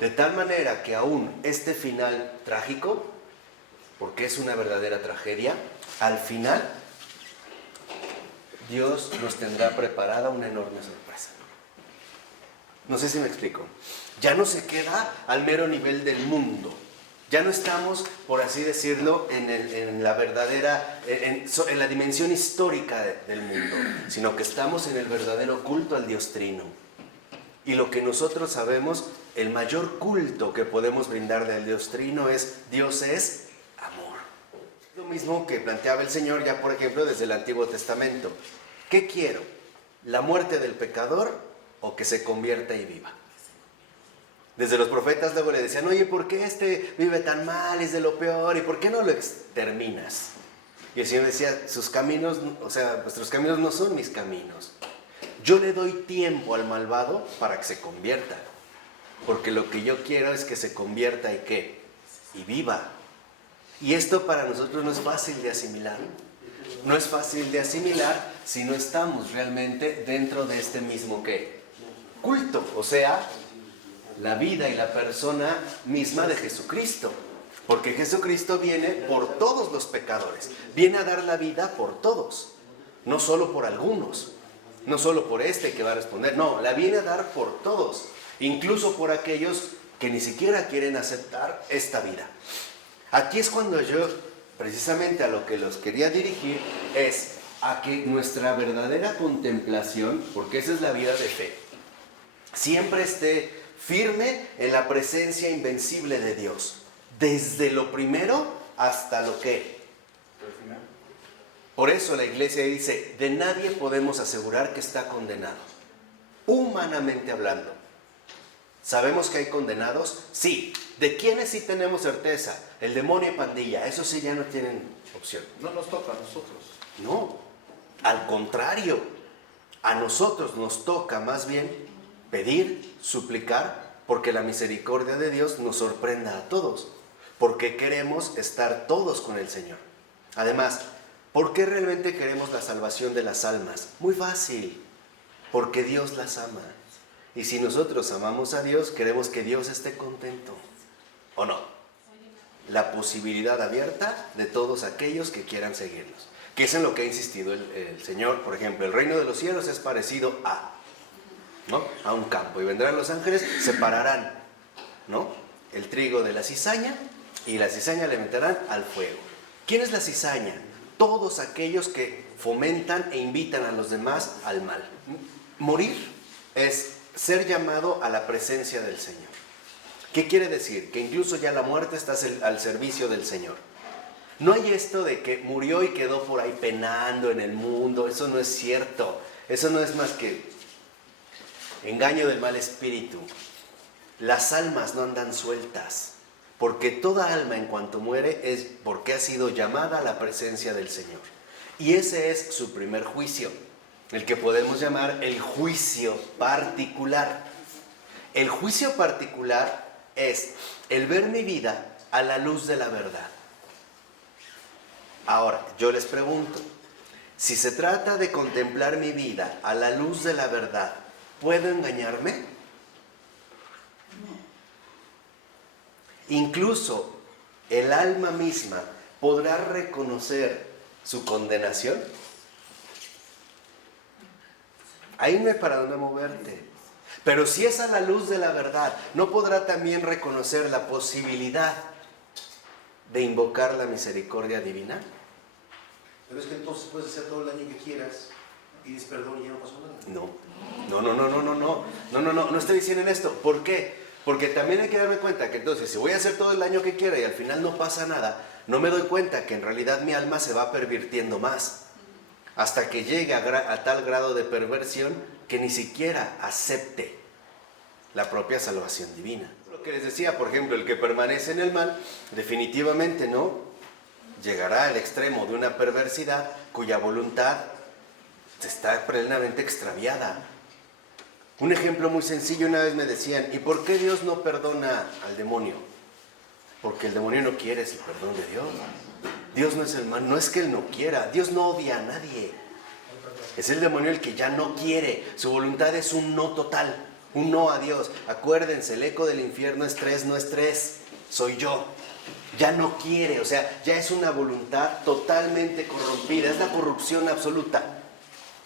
De tal manera que aún este final trágico, porque es una verdadera tragedia, al final Dios nos tendrá preparada una enorme sorpresa. No sé si me explico. Ya no se queda al mero nivel del mundo. Ya no estamos, por así decirlo, en la verdadera, en la dimensión histórica del mundo, sino que estamos en el verdadero culto al Dios Trino. Y lo que nosotros sabemos, el mayor culto que podemos brindarle al Dios Trino es: Dios es amor. Lo mismo que planteaba el Señor ya, por ejemplo, desde el Antiguo Testamento. ¿Qué quiero? ¿La muerte del pecador o que se convierta y viva? Desde los profetas luego le decían: oye, ¿por qué este vive tan mal, es de lo peor? ¿Y por qué no lo exterminas? Y el Señor decía: sus caminos, vuestros caminos no son mis caminos. Yo le doy tiempo al malvado para que se convierta. Porque lo que yo quiero es que se convierta y ¿qué? Y viva. Y esto para nosotros no es fácil de asimilar. No es fácil de asimilar si no estamos realmente dentro de este mismo ¿qué? Culto. O sea, la vida y la persona misma de Jesucristo. Porque Jesucristo viene por todos los pecadores. Viene a dar la vida por todos. No solo por algunos. No solo por este que va a responder. No, la viene a dar por todos. Incluso por aquellos que ni siquiera quieren aceptar esta vida. Aquí es cuando yo, precisamente a lo que los quería dirigir, es a que nuestra verdadera contemplación, porque esa es la vida de fe, siempre esté firme en la presencia invencible de Dios, desde lo primero hasta lo que. Por eso la iglesia dice: de nadie podemos asegurar que está condenado, humanamente hablando. ¿Sabemos que hay condenados? Sí. ¿De quiénes sí tenemos certeza? El demonio y pandilla, esos sí ya no tienen opción. No nos toca a nosotros. No, al contrario, a nosotros nos toca más bien pedir, suplicar, porque la misericordia de Dios nos sorprenda a todos, porque queremos estar todos con el Señor. Además, ¿por qué realmente queremos la salvación de las almas? Muy fácil, porque Dios las ama. Y si nosotros amamos a Dios, queremos que Dios esté contento, ¿o no? La posibilidad abierta de todos aquellos que quieran seguirnos, que es en lo que ha insistido el Señor. Por ejemplo, el reino de los cielos es parecido a un campo, y vendrán los ángeles, separarán, ¿no?, el trigo de la cizaña, y la cizaña le meterán al fuego. ¿Quién es la cizaña? Todos aquellos que fomentan e invitan a los demás al mal. Morir es ser llamado a la presencia del Señor. ¿Qué quiere decir? Que incluso ya la muerte está al servicio del Señor. No hay esto de que murió y quedó por ahí penando en el mundo. Eso no es cierto. Eso no es más que engaño del mal espíritu. las almas no andan sueltas, porque toda alma en cuanto muere es porque ha sido llamada a la presencia del Señor. Y ese es su primer juicio, el que podemos llamar el juicio particular. El juicio particular es el ver mi vida a la luz de la verdad. Ahora, yo les pregunto, si se trata de contemplar mi vida a la luz de la verdad, ¿puedo engañarme? Incluso el alma misma podrá reconocer su condenación. Ahí no hay para dónde moverte. Pero si es a la luz de la verdad, ¿no podrá también reconocer la posibilidad de invocar la misericordia divina? Pero es que entonces puedes hacer todo el daño que quieras y dices perdón y ya no pasó nada. No estoy diciendo en esto. ¿Por qué? Porque también hay que darme cuenta que entonces si voy a hacer todo el daño que quiera y al final no pasa nada, no me doy cuenta que en realidad mi alma se va pervirtiendo más, hasta que llegue a tal grado de perversión que ni siquiera acepte la propia salvación divina. Lo que les decía, por ejemplo, el que permanece en el mal, definitivamente no llegará al extremo de una perversidad cuya voluntad está plenamente extraviada. Un ejemplo muy sencillo, una vez me decían, ¿y por qué Dios no perdona al demonio? Porque el demonio no quiere ese perdón de Dios. Dios no es el mal, no es que Él no quiera, Dios no odia a nadie. Es el demonio el que ya no quiere, su voluntad es un no total, un no a Dios. Acuérdense, el eco del infierno es 3, no es 3, soy yo. Ya no quiere, o sea, ya es una voluntad totalmente corrompida, es la corrupción absoluta.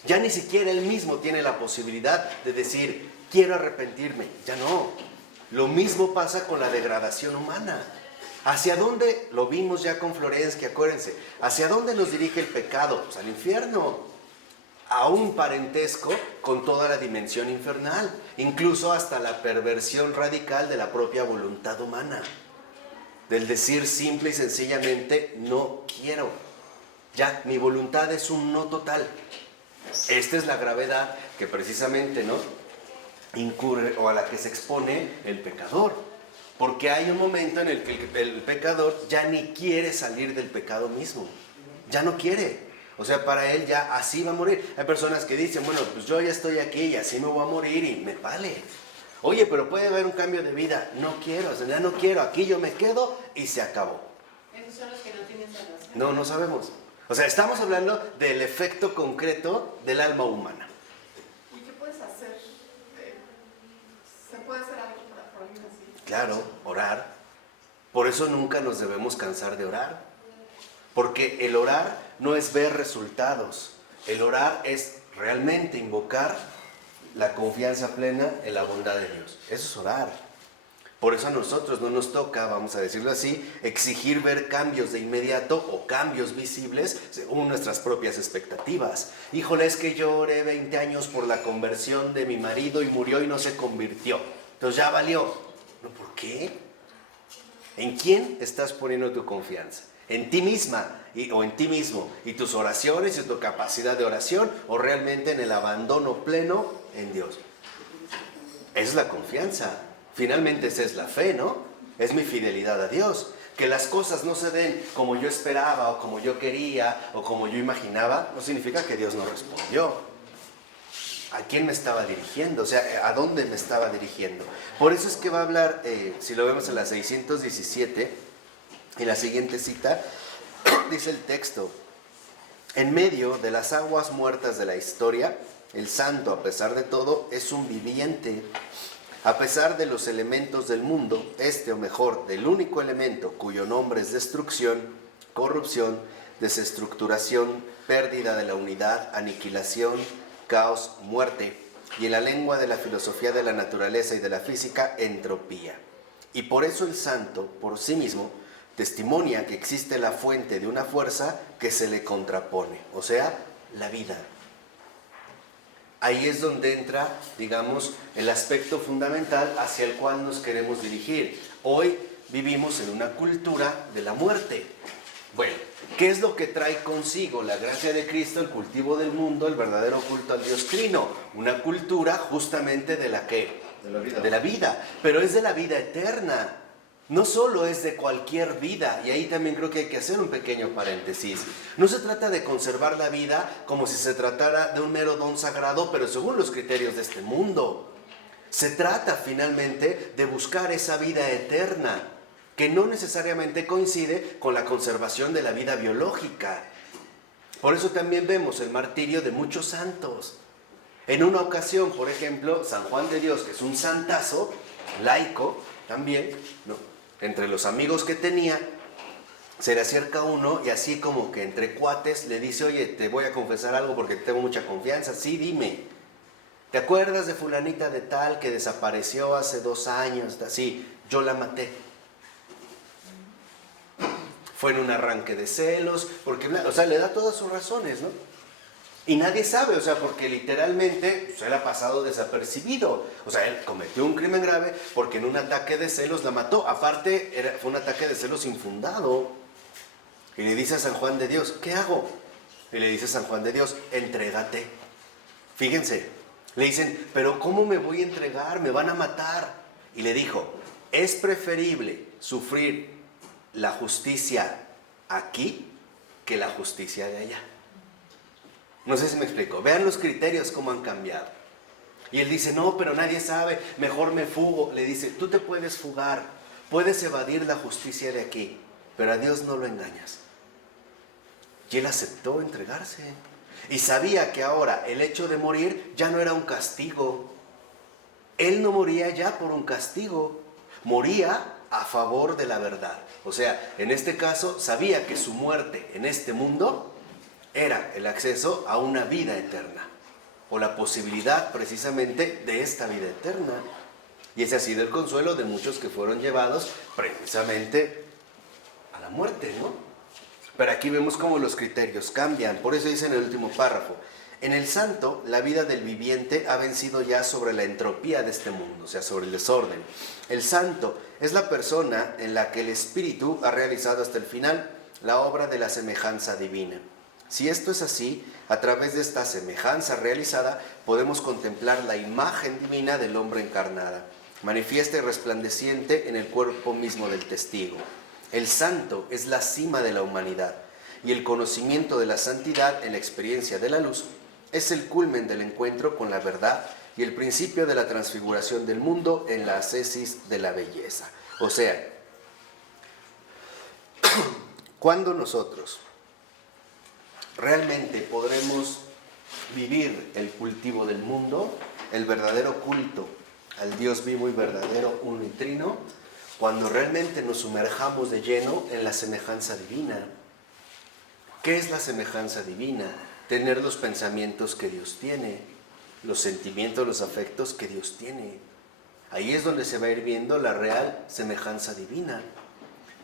Ya ni siquiera él mismo tiene la posibilidad de decir, quiero arrepentirme, ya no. Lo mismo pasa con la degradación humana. ¿Hacia dónde? Lo vimos ya con Florensky, acuérdense. ¿Hacia dónde nos dirige el pecado? Pues al infierno. A un parentesco con toda la dimensión infernal, incluso hasta la perversión radical de la propia voluntad humana. Del decir simple y sencillamente, no quiero. Ya, mi voluntad es un no total. Esta es la gravedad que precisamente, ¿no?, incurre o a la que se expone el pecador. Porque hay un momento en el que el pecador ya ni quiere salir del pecado mismo. Ya no quiere. O sea, para él ya así va a morir. Hay personas que dicen, bueno, pues yo ya estoy aquí y así me voy a morir y me vale. Oye, pero puede haber un cambio de vida. No quiero, o sea, ya no quiero. Aquí yo me quedo y se acabó. Esos son los que no tienen salvación. No sabemos. O sea, estamos hablando del efecto concreto del alma humana. ¿Y qué puedes hacer? ¿Se puede hacer algo por alguien así? Claro, orar. Por eso nunca nos debemos cansar de orar. Porque el orar no es ver resultados. El orar es realmente invocar la confianza plena en la bondad de Dios. Eso es orar. Por eso a nosotros no nos toca, vamos a decirlo así, exigir ver cambios de inmediato o cambios visibles según nuestras propias expectativas. Híjole, es que yo oré 20 años por la conversión de mi marido y murió y no se convirtió. Entonces ya valió. ¿No? ¿Por qué? ¿En quién estás poniendo tu confianza? ¿En ti misma o en ti mismo? ¿Y tus oraciones y tu capacidad de oración? ¿O realmente en el abandono pleno en Dios? Esa es la confianza. Finalmente esa es la fe, ¿no? Es mi fidelidad a Dios. Que las cosas no se den como yo esperaba o como yo quería o como yo imaginaba, no significa que Dios no respondió. ¿A quién me estaba dirigiendo? O sea, ¿a dónde me estaba dirigiendo? Por eso es que va a hablar, si lo vemos en la 617, en la siguiente cita, dice el texto: en medio de las aguas muertas de la historia, el santo, a pesar de todo, es un viviente. A pesar de los elementos del mundo, o mejor, del único elemento cuyo nombre es destrucción, corrupción, desestructuración, pérdida de la unidad, aniquilación, caos, muerte, y en la lengua de la filosofía de la naturaleza y de la física, entropía. Y por eso el santo, por sí mismo, testimonia que existe la fuente de una fuerza que se le contrapone, o sea, la vida. Ahí es donde entra, digamos, el aspecto fundamental hacia el cual nos queremos dirigir. Hoy vivimos en una cultura de la muerte. Bueno, ¿qué es lo que trae consigo la gracia de Cristo, el cultivo del mundo, el verdadero culto al Dios Trino? Una cultura justamente de la que De la vida. Pero es de la vida eterna. No solo es de cualquier vida, y ahí también creo que hay que hacer un pequeño paréntesis. No se trata de conservar la vida como si se tratara de un mero don sagrado, pero según los criterios de este mundo. Se trata finalmente de buscar esa vida eterna, que no necesariamente coincide con la conservación de la vida biológica. Por eso también vemos el martirio de muchos santos. En una ocasión, por ejemplo, San Juan de Dios, que es un santazo, laico también, ¿no? Entre los amigos que tenía, se le acerca uno y así como que entre cuates le dice: oye, te voy a confesar algo porque tengo mucha confianza. Sí, dime. ¿Te acuerdas de fulanita de tal que desapareció hace 2 años? Sí, yo la maté. Fue en un arranque de celos, porque, o sea, le da todas sus razones, ¿no? Y nadie sabe, o sea, porque literalmente pues, él ha pasado desapercibido. O sea, él cometió un crimen grave porque en un ataque de celos la mató. Aparte, fue un ataque de celos infundado. Y le dice a San Juan de Dios: ¿qué hago? Y le dice a San Juan de Dios: entrégate. Fíjense, le dicen: ¿pero cómo me voy a entregar? Me van a matar. Y le dijo: es preferible sufrir la justicia aquí que la justicia de allá. No sé si me explico. Vean los criterios cómo han cambiado. Y él dice: no, pero nadie sabe, mejor me fugo. Le dice: tú te puedes fugar, puedes evadir la justicia de aquí, pero a Dios no lo engañas. Y él aceptó entregarse. Y sabía que ahora el hecho de morir ya no era un castigo. Él no moría ya por un castigo, moría a favor de la verdad. O sea, en este caso sabía que su muerte en este mundo era el acceso a una vida eterna, o la posibilidad precisamente de esta vida eterna. Y ese ha sido el consuelo de muchos que fueron llevados precisamente a la muerte, ¿no? Pero aquí vemos cómo los criterios cambian. Por eso dice en el último párrafo: en el santo, la vida del viviente ha vencido ya sobre la entropía de este mundo, o sea, sobre el desorden. El santo es la persona en la que el Espíritu ha realizado hasta el final la obra de la semejanza divina. Si esto es así, a través de esta semejanza realizada, podemos contemplar la imagen divina del hombre encarnada, manifiesta y resplandeciente en el cuerpo mismo del testigo. El santo es la cima de la humanidad, y el conocimiento de la santidad en la experiencia de la luz es el culmen del encuentro con la verdad y el principio de la transfiguración del mundo en la ascesis de la belleza. O sea, cuando nosotros realmente podremos vivir el cultivo del mundo, el verdadero culto al Dios vivo y verdadero, uno y trino, cuando realmente nos sumerjamos de lleno en la semejanza divina. ¿Qué es la semejanza divina? Tener los pensamientos que Dios tiene, los sentimientos, los afectos que Dios tiene. Ahí es donde se va a ir viendo la real semejanza divina.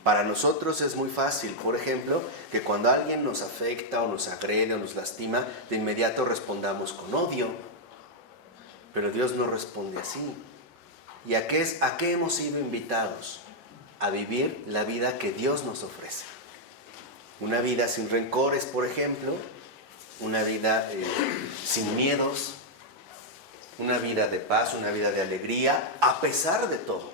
Para nosotros es muy fácil, por ejemplo, que cuando alguien nos afecta o nos agrede o nos lastima, de inmediato respondamos con odio. Pero Dios no responde así. ¿Y a qué hemos sido invitados? A vivir la vida que Dios nos ofrece. Una vida sin rencores, por ejemplo, una vida sin miedos, una vida de paz, una vida de alegría, a pesar de todo.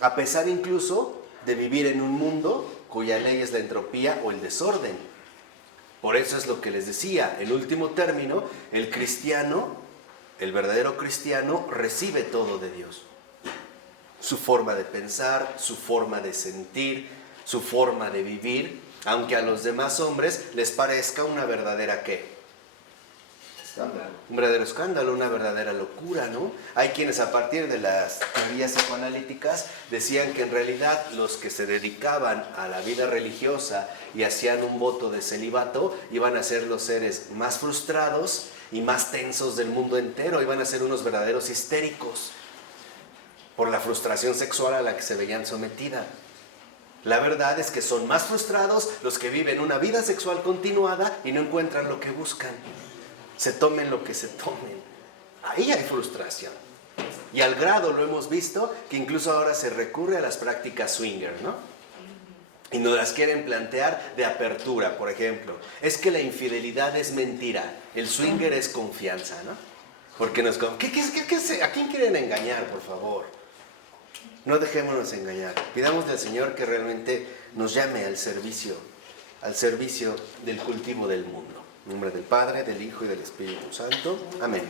A pesar incluso de vivir en un mundo cuya ley es la entropía o el desorden. Por eso es lo que les decía, en último término, el cristiano, el verdadero cristiano, recibe todo de Dios. Su forma de pensar, su forma de sentir, su forma de vivir, aunque a los demás hombres les parezca una verdadera ¿qué? Escándalo. Un verdadero escándalo, una verdadera locura, ¿no? Hay quienes a partir de las teorías psicoanalíticas decían que en realidad los que se dedicaban a la vida religiosa y hacían un voto de celibato iban a ser los seres más frustrados y más tensos del mundo entero, iban a ser unos verdaderos histéricos por la frustración sexual a la que se veían sometida. La verdad es que son más frustrados los que viven una vida sexual continuada y no encuentran lo que buscan. Se tomen lo que se tomen. Ahí hay frustración. Y al grado lo hemos visto que incluso ahora se recurre a las prácticas swinger, ¿no? Y nos las quieren plantear de apertura, por ejemplo. Es que la infidelidad es mentira, el swinger es confianza, ¿no? Porque ¿a quién quieren engañar, por favor? No dejémonos engañar. Pidámosle al Señor que realmente nos llame al servicio del cultivo del mundo. En nombre del Padre, del Hijo y del Espíritu Santo. Amén.